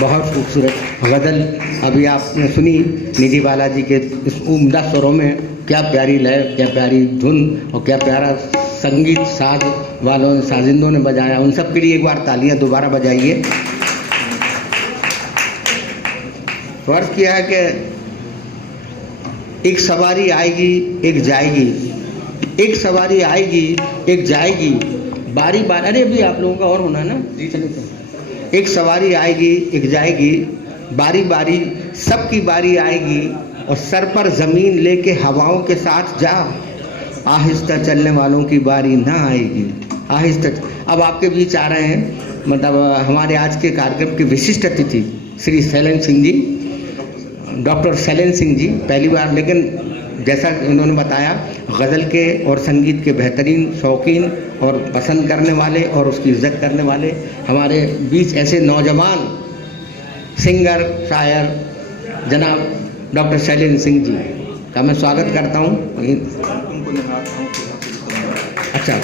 बहुत खूबसूरत गज़ल अभी आपने सुनी निधि बालाजी के इस उम्दा स्वरों में। क्या प्यारी लय, क्या प्यारी धुन और क्या प्यारा संगीत साज वालों ने, साजिंदों ने बजाया। उन सब के लिए एक बार तालियां दोबारा बजाइए। फर्ज किया है कि एक सवारी आएगी एक जाएगी, एक सवारी आएगी एक जाएगी, बारी बारी। अरे अभी आप लोगों का और होना ना जी, चलिए। एक सवारी आएगी एक जाएगी, बारी बारी सबकी बारी आएगी, और सर पर ज़मीन लेके हवाओं के साथ जा, आहिस्ता चलने वालों की बारी ना आएगी। आहिस्ता। अब आपके बीच आ रहे हैं मतलब हमारे आज के कार्यक्रम के विशिष्ट अतिथि श्री शैलेंद्र सिंह जी, डॉक्टर शैलेंद्र सिंह जी। पहली बार, लेकिन जैसा उन्होंने बताया, गज़ल के और संगीत के बेहतरीन शौकीन और पसंद करने वाले और उसकी इज्जत करने वाले हमारे बीच ऐसे नौजवान सिंगर शायर जनाब डॉक्टर शैलेंद्र सिंह जी का मैं स्वागत करता हूँ। अच्छा,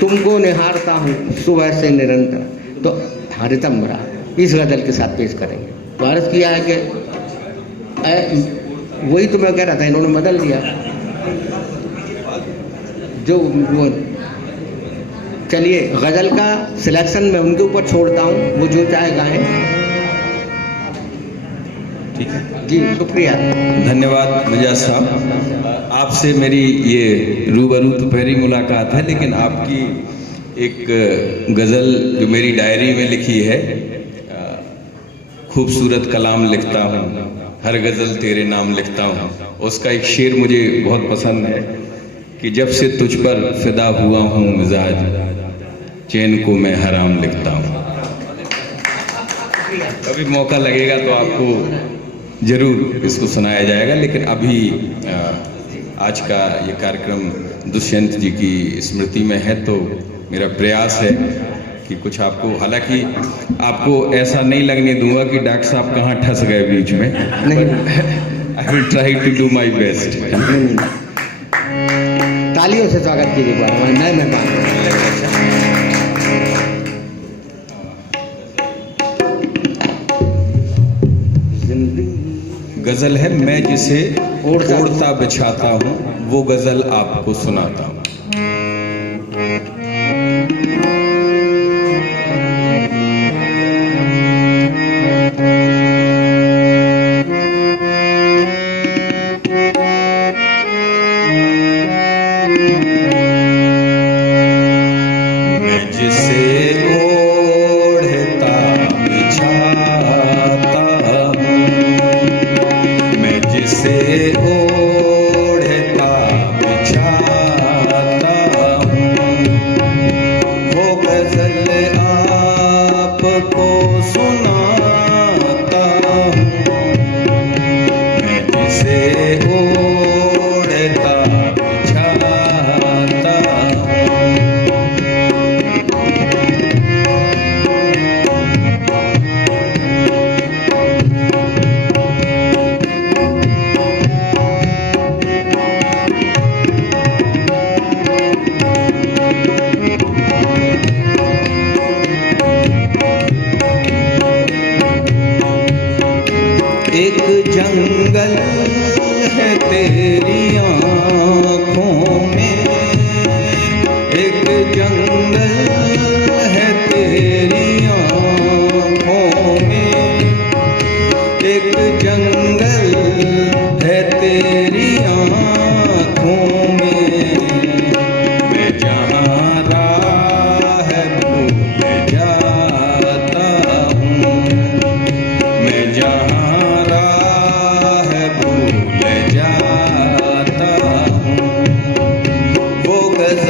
तुमको निहारता हूँ सुबह से निरंतर, तो हरितम भरा इस गज़ल के साथ पेश करेंगे। वारस किया है कि वही तो मैं कह रहा था, इन्होंने बदल दिया जो वो। चलिए, गज़ल का सिलेक्शन मैं उनके ऊपर छोड़ता हूँ, वो जो चाहे गाएं। ठीक है जी, शुक्रिया, धन्यवाद मिजाज साहब। आपसे मेरी ये रूबरू तो पहली मुलाकात है, लेकिन आपकी एक गज़ल जो मेरी डायरी में लिखी है, खूबसूरत कलाम लिखता हूँ, हर गज़ल तेरे नाम लिखता हूँ, उसका एक शेर मुझे बहुत पसंद है कि जब से तुझ पर फिदा हुआ हूँ मिजाज, चैन को मैं हराम लिखता हूँ। कभी मौका लगेगा तो आपको जरूर इसको सुनाया जाएगा, लेकिन अभी आज का ये कार्यक्रम दुष्यंत जी की स्मृति में है, तो मेरा प्रयास है कि कुछ आपको, हालांकि आपको ऐसा नहीं लगने दूंगा कि डॉक्टर साहब कहाँ ठस गए बीच में। I will try to do my best. तालियों से स्वागत कीजिए हमारे नए मेहमान। गज़ल है मैं जिसे ओढ़ता बिछाता हूँ, वो गज़ल आपको सुनाता हूँ।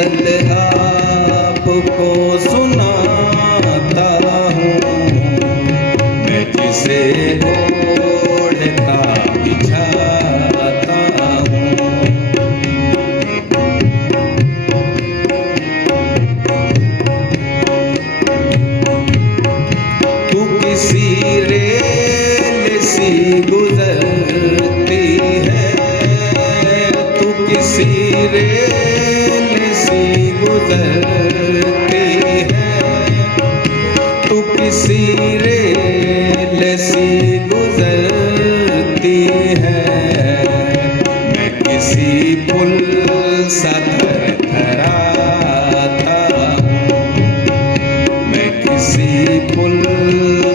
गजल आपको सुनाता हूँ, मैं जिसे ओढ़ता बिछाता हूँ। तू किसी रेल सी गुजरती है, तू किसी रेल सी गुजरती है, तू किसी रेल सी गुजरती है, मैं किसी पुल सा थरथराता हूँ, मैं किसी पुल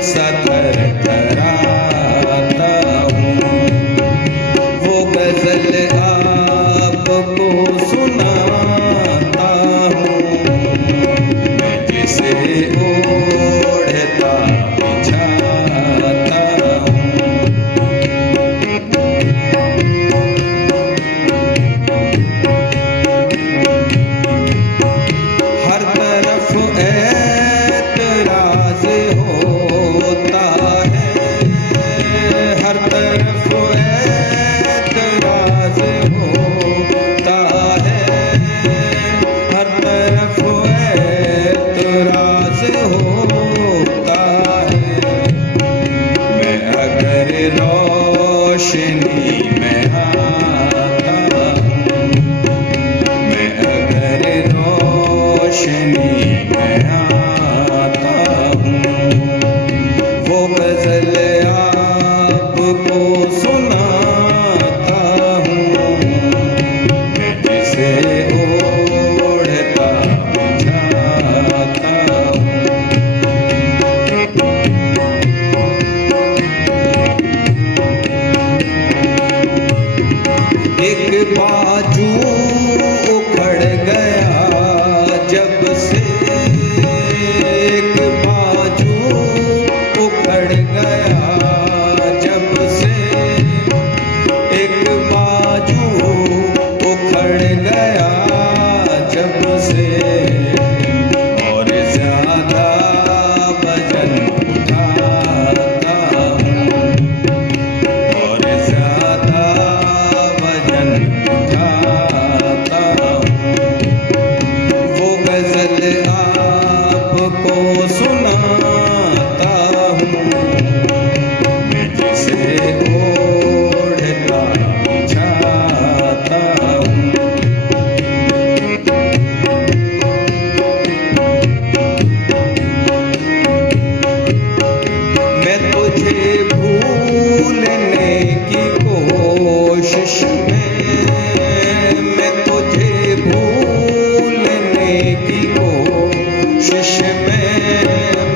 सा थरथराता हूँ। वो गजल आपको सुनाता हूँ, मैं जिसे ओढ़ता बिछाता हूँ। हर तरफ ऐतराज़ होता है, हर तरफ ऐतराज़ होता है, हर तरफ ऐतराज़ होता है। मैं अगर रोशनी में आता हूँ, मैं अगर रोशनी में आता हूँ, वो गजल आपको सुनाता हूँ, मैं जिसे ओढ़ता बिछाता हूँ। एक बाजू उखड़ गया जब से, एक बाजू उखड़ गया जब से, एक बाजू उखड़ गया जब से, और ज्यादा वजन उठाता हूँ, और ज्यादा वजन उठाता हूँ। वो गजल आपको सुनाता हूँ, मैं जिसे ओढ़ता बिछाता हूँ। मैं तुझे भूलने की कोशिश में, मैं तुझे भूलने की कोशिश में,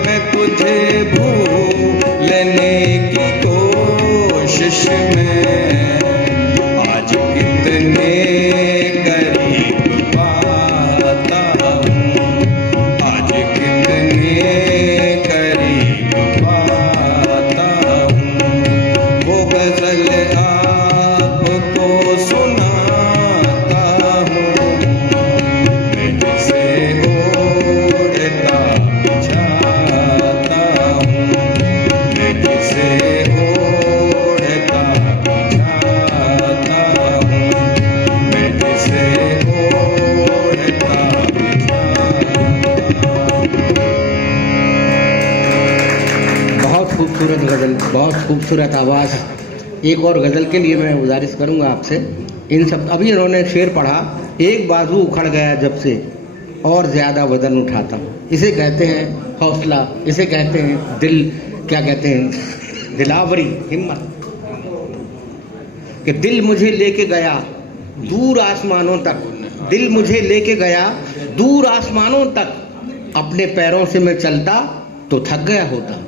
मैं तुझे भूलने की कोशिश में, आज कितने करीब पाता हूँ, आज कितने करीब पाता हूँ। वो गजल आपको सुनाता हूँ, मैं जिसे ओढ़ता बिछाता हूँ, मैं जिसे ओढ़ता बिछाता हूँ, मैं जिसे ओढ़ता बिछाता हूँ। बहुत खूबसूरत गज़ल, बहुत खूबसूरत आवाज़। एक और गज़ल के लिए मैं गुजारिश करूंगा आपसे। इन सब अभी इन्होंने शेर पढ़ा, एक बाजू उखड़ गया जब से और ज़्यादा वजन उठाता हूँ। इसे कहते हैं हौसला, इसे कहते हैं दिल, क्या कहते हैं, दिलावरी, हिम्मत। कि दिल मुझे लेके गया दूर आसमानों तक, दिल मुझे लेके गया दूर आसमानों तक, अपने पैरों से मैं चलता तो थक गया होता।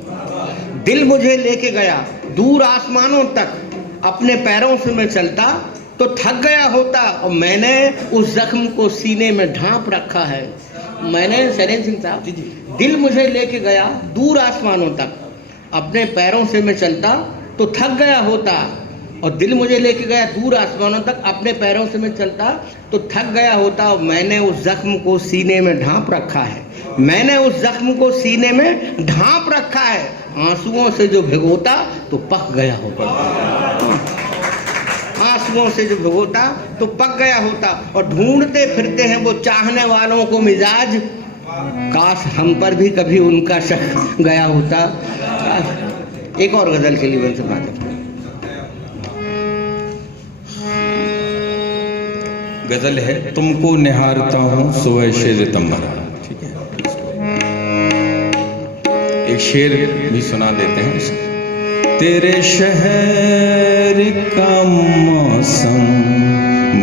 दिल मुझे लेके गया दूर आसमानों तक, अपने पैरों से मैं चलता तो थक गया होता। और मैंने उस जख्म को सीने में ढांप रखा है। मैंने शैलेंद्र सिंह साहब, दिल मुझे लेके गया दूर आसमानों तक, अपने पैरों से मैं चलता तो थक गया होता। और दिल मुझे लेके गया दूर आसमानों तक। अपने पैरों से मैं चलता तो थक गया होता, और मैंने उस जख्म को सीने में ढांप रखा है, मैंने उस जख्म को सीने में ढांप रखा है। आंसुओं से जो भिगोता तो पक गया होता, आंसुओं से जो भिगोता तो पक गया होता। और ढूंढते फिरते हैं वो चाहने वालों को मिजाज, काश हम पर भी कभी उनका शक गया होता। एक और गजल के लिए उनसे बात है। गजल है, तुमको निहारता हूँ सुबह शेर तम्बरा। ठीक है, एक शेर भी सुना देते हैं। तेरे शहर का मौसम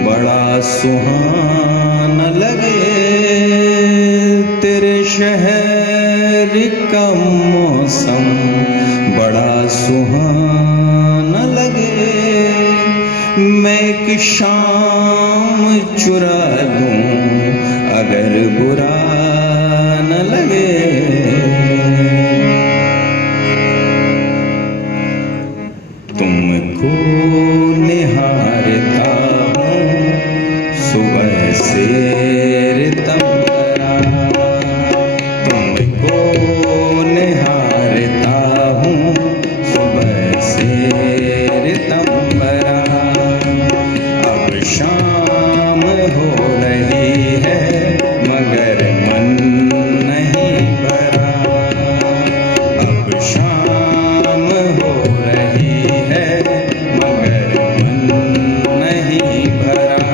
बड़ा सुहाना लगे, तेरे शहर का मौसम बड़ा सुहाना लगे। मैं एक शाम चुरा लूं अगर बुरा न लगे। तुमको निहारता हूँ सुबह से तम्बरा, तुमको निहारता हूँ सुबह से तम्बरा। अब शाम हो रही है मगर मन नहीं भरा, अब शाम हो रही है मगर मन नहीं भरा।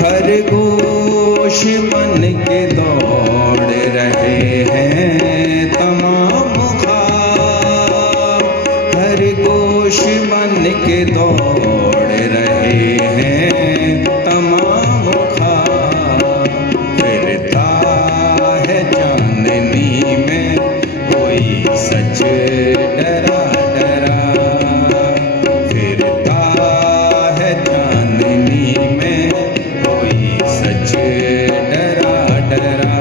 खरगोश बन के दौड़ रहे हैं तमाम ख्वाब, खरगोश बन के दौड़ रहे हैं तमाम ख्वाब। फिरता है चांदनी में कोई सच डरा डरा, फिरता है चांदनी में कोई सच डरा डरा।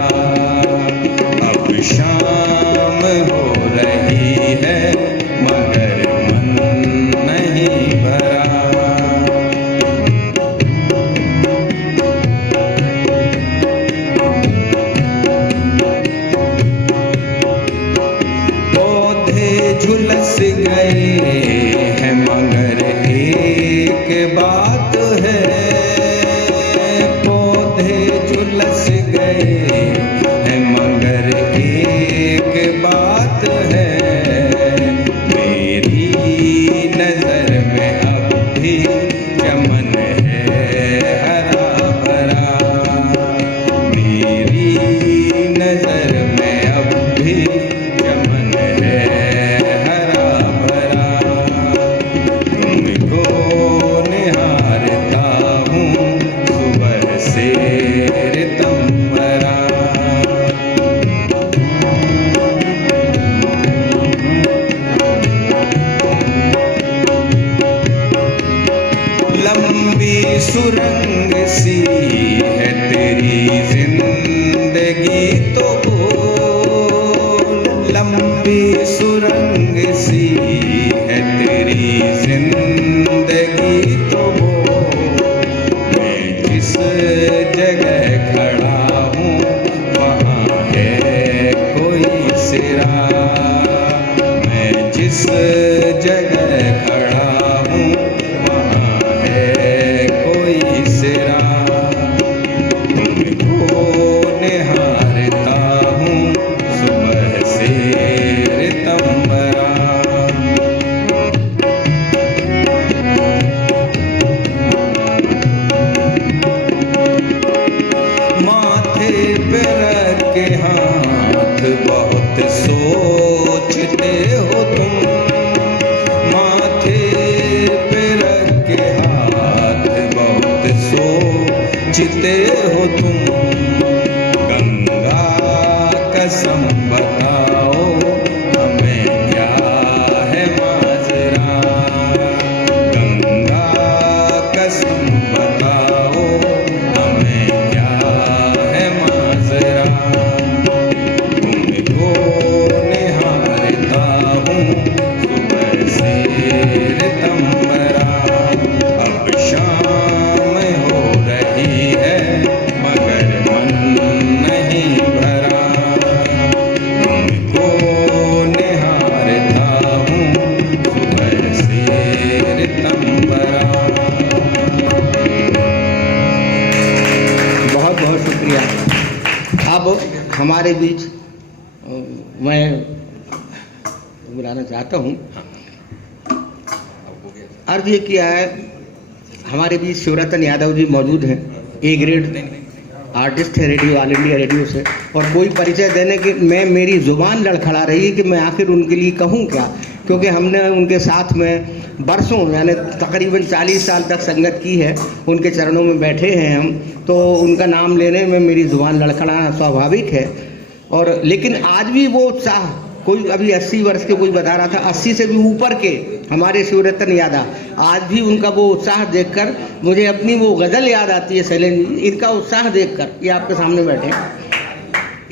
अब शाम हो रही है मगर मन नहीं भरा। पौधे झुलस गए हैं मगर एक बात है, पौधे झुलस गए हैं मगर एक बात है। मेरी नजर में अब भी चमन है हरा भरा, मेरी नजर में अब भी चमन है हरा भरा। तुमको निहारता हूँ सुबह से तम्बरा। लंबी सुरंग सी है तेरी जिंदगी तो बोल, लंबी सुरंग सी है तेरी जिंदगी तो बोल। मैं जिस जगह खड़ा हूँ वहाँ है कोई सिरा, मैं जिस जगह खड़ा हूँ वहाँ है कोई सिरा। तुमको निहारता हूँ सुबह से तम्बरा। माथे पे रख के हाथ बहुत सोचते हो तुम, माथे पे रख के हाथ बहुत सोचते हो तुम। गंगा कसम बताओ हमें क्या है माजरा, गंगा कसम बताओ हमें क्या है हमारे बीच मैं बुलाना चाहता हूँ। अर्ज ये किया है, हमारे बीच शिवरतन यादव जी मौजूद हैं, ए ग्रेड आर्टिस्ट है रेडियो, ऑल इंडिया रेडियो से, और कोई परिचय देने की मेरी ज़ुबान लड़खड़ा रही है कि मैं आखिर उनके लिए कहूँ क्या, क्योंकि हमने उनके साथ में बरसों यानी तकरीबन 40 साल तक संगत की है, उनके चरणों में बैठे हैं हम, तो उनका नाम लेने में मेरी ज़ुबान लड़खड़ाना स्वाभाविक है। और लेकिन आज भी वो उत्साह, कोई अभी 80 वर्ष के कोई बता रहा था, 80 से भी ऊपर के हमारे शिवरतन यादव, आज भी उनका वो उत्साह देखकर मुझे अपनी वो गज़ल याद आती है शैलेंद्र जी, इनका उत्साह देखकर। ये आपके सामने बैठे,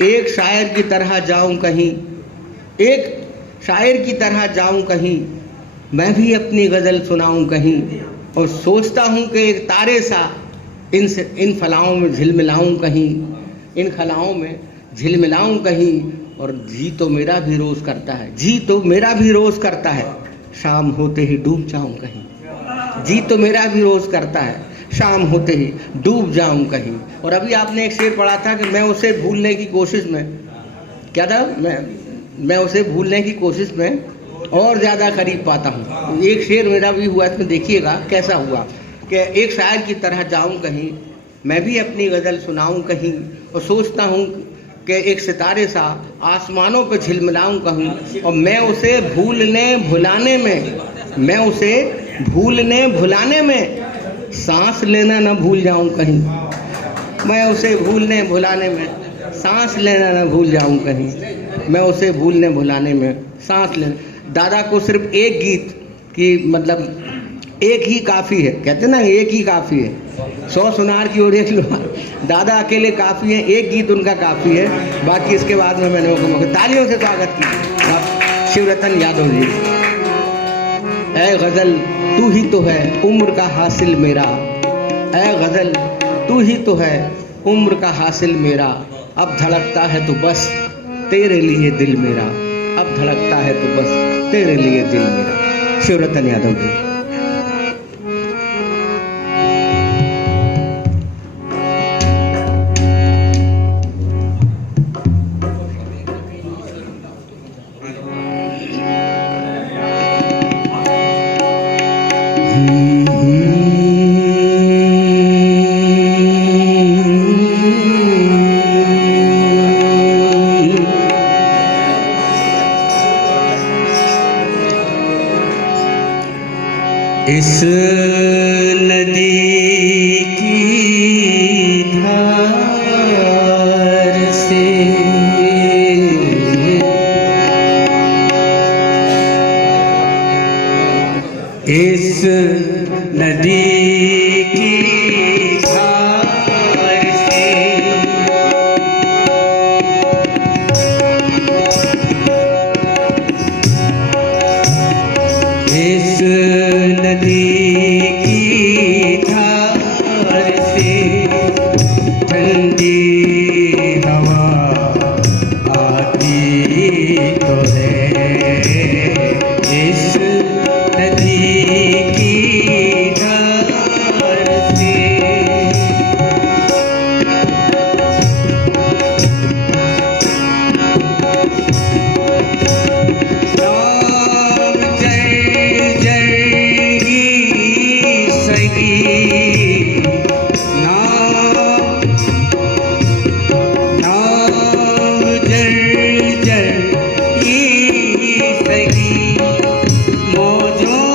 एक शायर की तरह जाऊं कहीं, एक शायर की तरह जाऊं कहीं, मैं भी अपनी गज़ल सुनाऊं कहीं, और सोचता हूं कि एक तारे सा इन फलाओं में झिलमिलाऊं कहीं, इन खलाओं में झिलमिलाऊं कहीं, और जी तो मेरा भी रोज़ करता है, जी तो मेरा भी रोज़ करता है, शाम होते ही डूब जाऊं कहीं, जी तो मेरा भी रोज़ करता है, शाम होते ही डूब जाऊं कहीं। और अभी आपने एक शेर पढ़ा था कि मैं उसे भूलने की कोशिश में, क्या था, मैं उसे भूलने की कोशिश में और ज़्यादा करीब पाता हूँ। एक शेर मेरा भी हुआ, इसमें देखिएगा कैसा हुआ कि एक शायर की तरह जाऊँ कहीं, मैं भी अपनी गज़ल सुनाऊँ कहीं, और सोचता हूँ कि एक सितारे सा आसमानों पर झिलमिलाऊँ कहूँ, और मैं उसे भूलने भुलाने में, मैं उसे भूलने भुलाने में सांस लेना न भूल जाऊँ कहीं, मैं उसे भूलने भुलाने में सांस लेना न भूल जाऊँ कहीं, मैं उसे भूलने भुलाने में सांस लेना। दादा को सिर्फ एक गीत की, मतलब एक ही काफ़ी है, कहते ना एक ही काफ़ी है, 100 सुनार की ओर एक लोहार, दादा अकेले काफ़ी है, एक गीत उनका काफ़ी है, बाकी इसके बाद में मैंने उनको तालियों से स्वागत किया शिवरतन यादव जी। ऐ गज़ल तू ही तो है उम्र का हासिल मेरा, ऐ गज़ल तू ही तो है उम्र का हासिल मेरा, अब धड़कता है तो बस तेरे लिए दिल मेरा, अब धड़कता है तो बस तेरे लिए दिल मेरा। शिवरतन यादव जी। इस नदी की धार से इस नदी की धार से इस नदी की धार से ठंडी हवा आती तो है, इस नदी की धार से राम जय जय सगी नाम नाम जय जय सगी, मौजों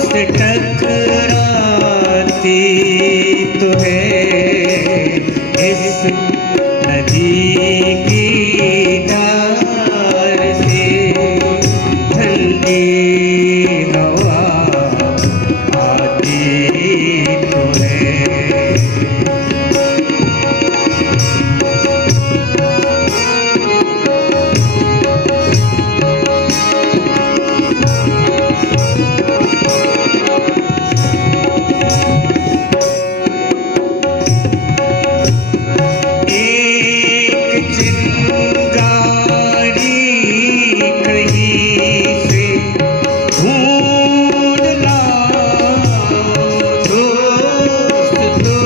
से टकराती तो है, इस नदी की धार से ठंडी हवा आती तो है। एक चिंगारी कहीं से ढूंढ लाओ दोस्त तो,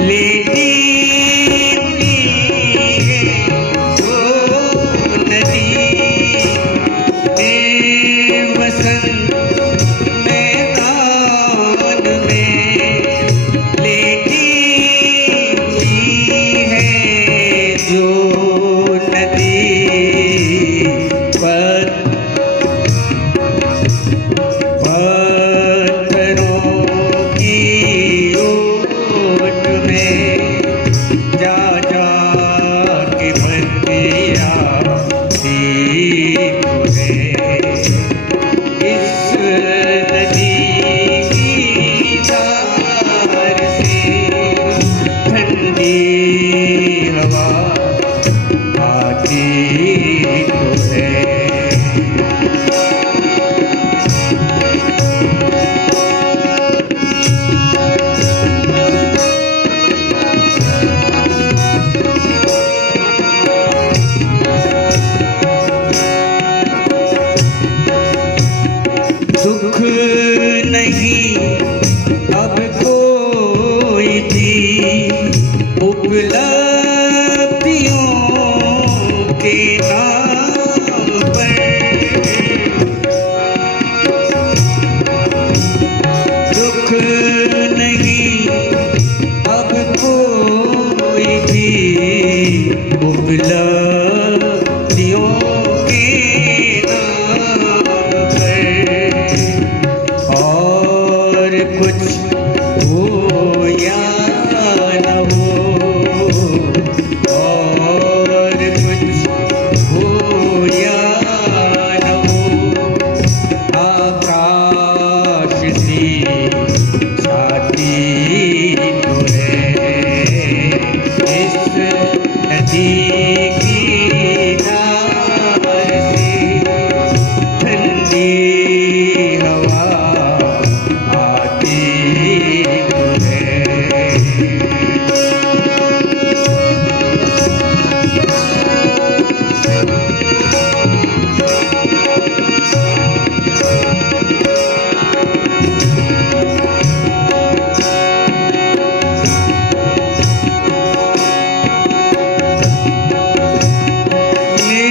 लेटी हुई है वो नदी निर्वसन मैदान में लेटी हुई है जो नदी पत्थरों की ओट में जा जा के बतिया सी है इस नदी की धार से ठंडी हवा आती तो है। दुख नहीं अब कोई भी उपलब्धियों के नाम पर दुख नहीं अब कोई भी उपलब्धियों के नाम पर और कुछ हो या न हो और कुछ हो या न हो आकाश सी छाती तो है इस नदी की धार से ठंडी हवा आती तो है।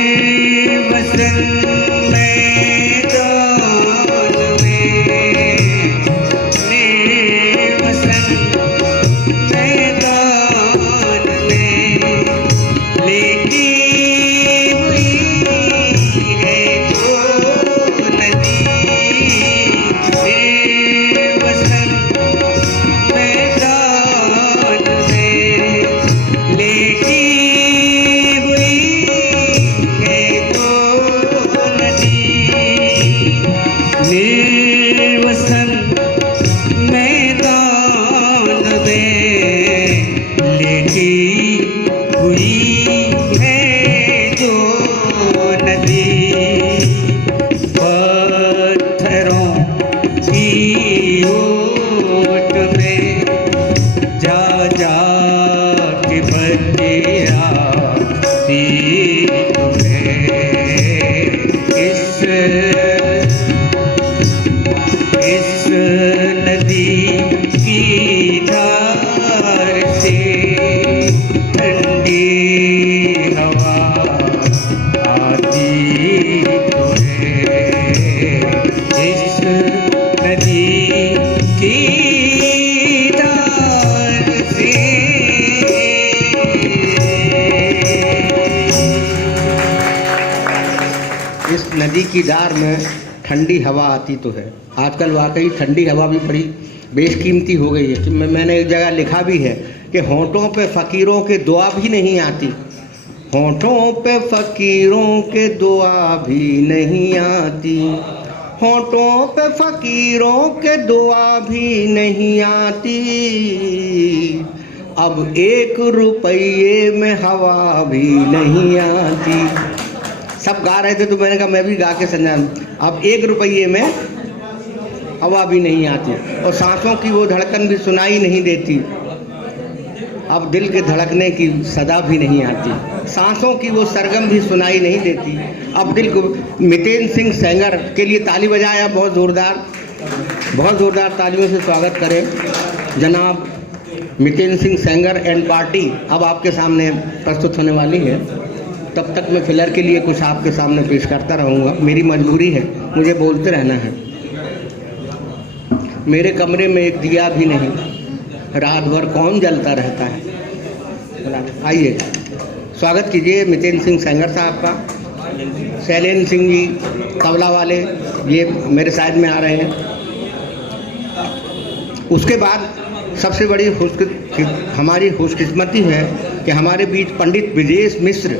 निर्वसन मैदान में निर्वसन मैदान में लेटी हुई है जो नदी निर्वसन मैदान में लेटी हुई है जो नदी निर्वसन मैदान में लेटी हुई है जो नदी पत्थरों की ओट में जा जा के बतिया सी है इस नदी की धार से ठंडी हवा आती तो है इस नदी की धार से। इस नदी की धार में ठंडी हवा आती तो है। आजकल वाकई ठंडी हवा भी बड़ी बेशकीमती हो गई है। मैंने एक जगह लिखा भी है कि होंठों पे फ़कीरों के दुआ भी नहीं आती, होंठों पे फ़कीरों के दुआ भी नहीं आती, होंठों पे फ़कीरों के दुआ भी नहीं आती, अब 1 रुपये में हवा भी नहीं आती। सब गा रहे थे तो मैंने कहा मैं भी गा के समझाऊं। अब 1 रुपये में हवा भी नहीं आती और सांसों की वो धड़कन भी सुनाई नहीं देती। अब दिल के धड़कने की सदा भी नहीं आती, सांसों की वो सरगम भी सुनाई नहीं देती। अब दिल को मितेन सिंह सेंगर के लिए ताली बजाया, बहुत ज़ोरदार तालियों से स्वागत करें जनाब Mithen Singh Sengar and party अब आपके सामने प्रस्तुत होने वाली है। तब तक मैं फिलर के लिए कुछ आपके सामने पेश करता रहूँगा। मेरी मजबूरी है, मुझे बोलते रहना है। मेरे कमरे में एक दिया भी नहीं, रात भर कौन जलता रहता है। आइए स्वागत कीजिए मितेन सिंह सेंगर साहब का। शैलेंद्र सिंह जी तबला वाले ये मेरे साइड में आ रहे हैं। उसके बाद सबसे बड़ी हमारी खुशकिस्मती है कि हमारे बीच पंडित विदेश मिश्र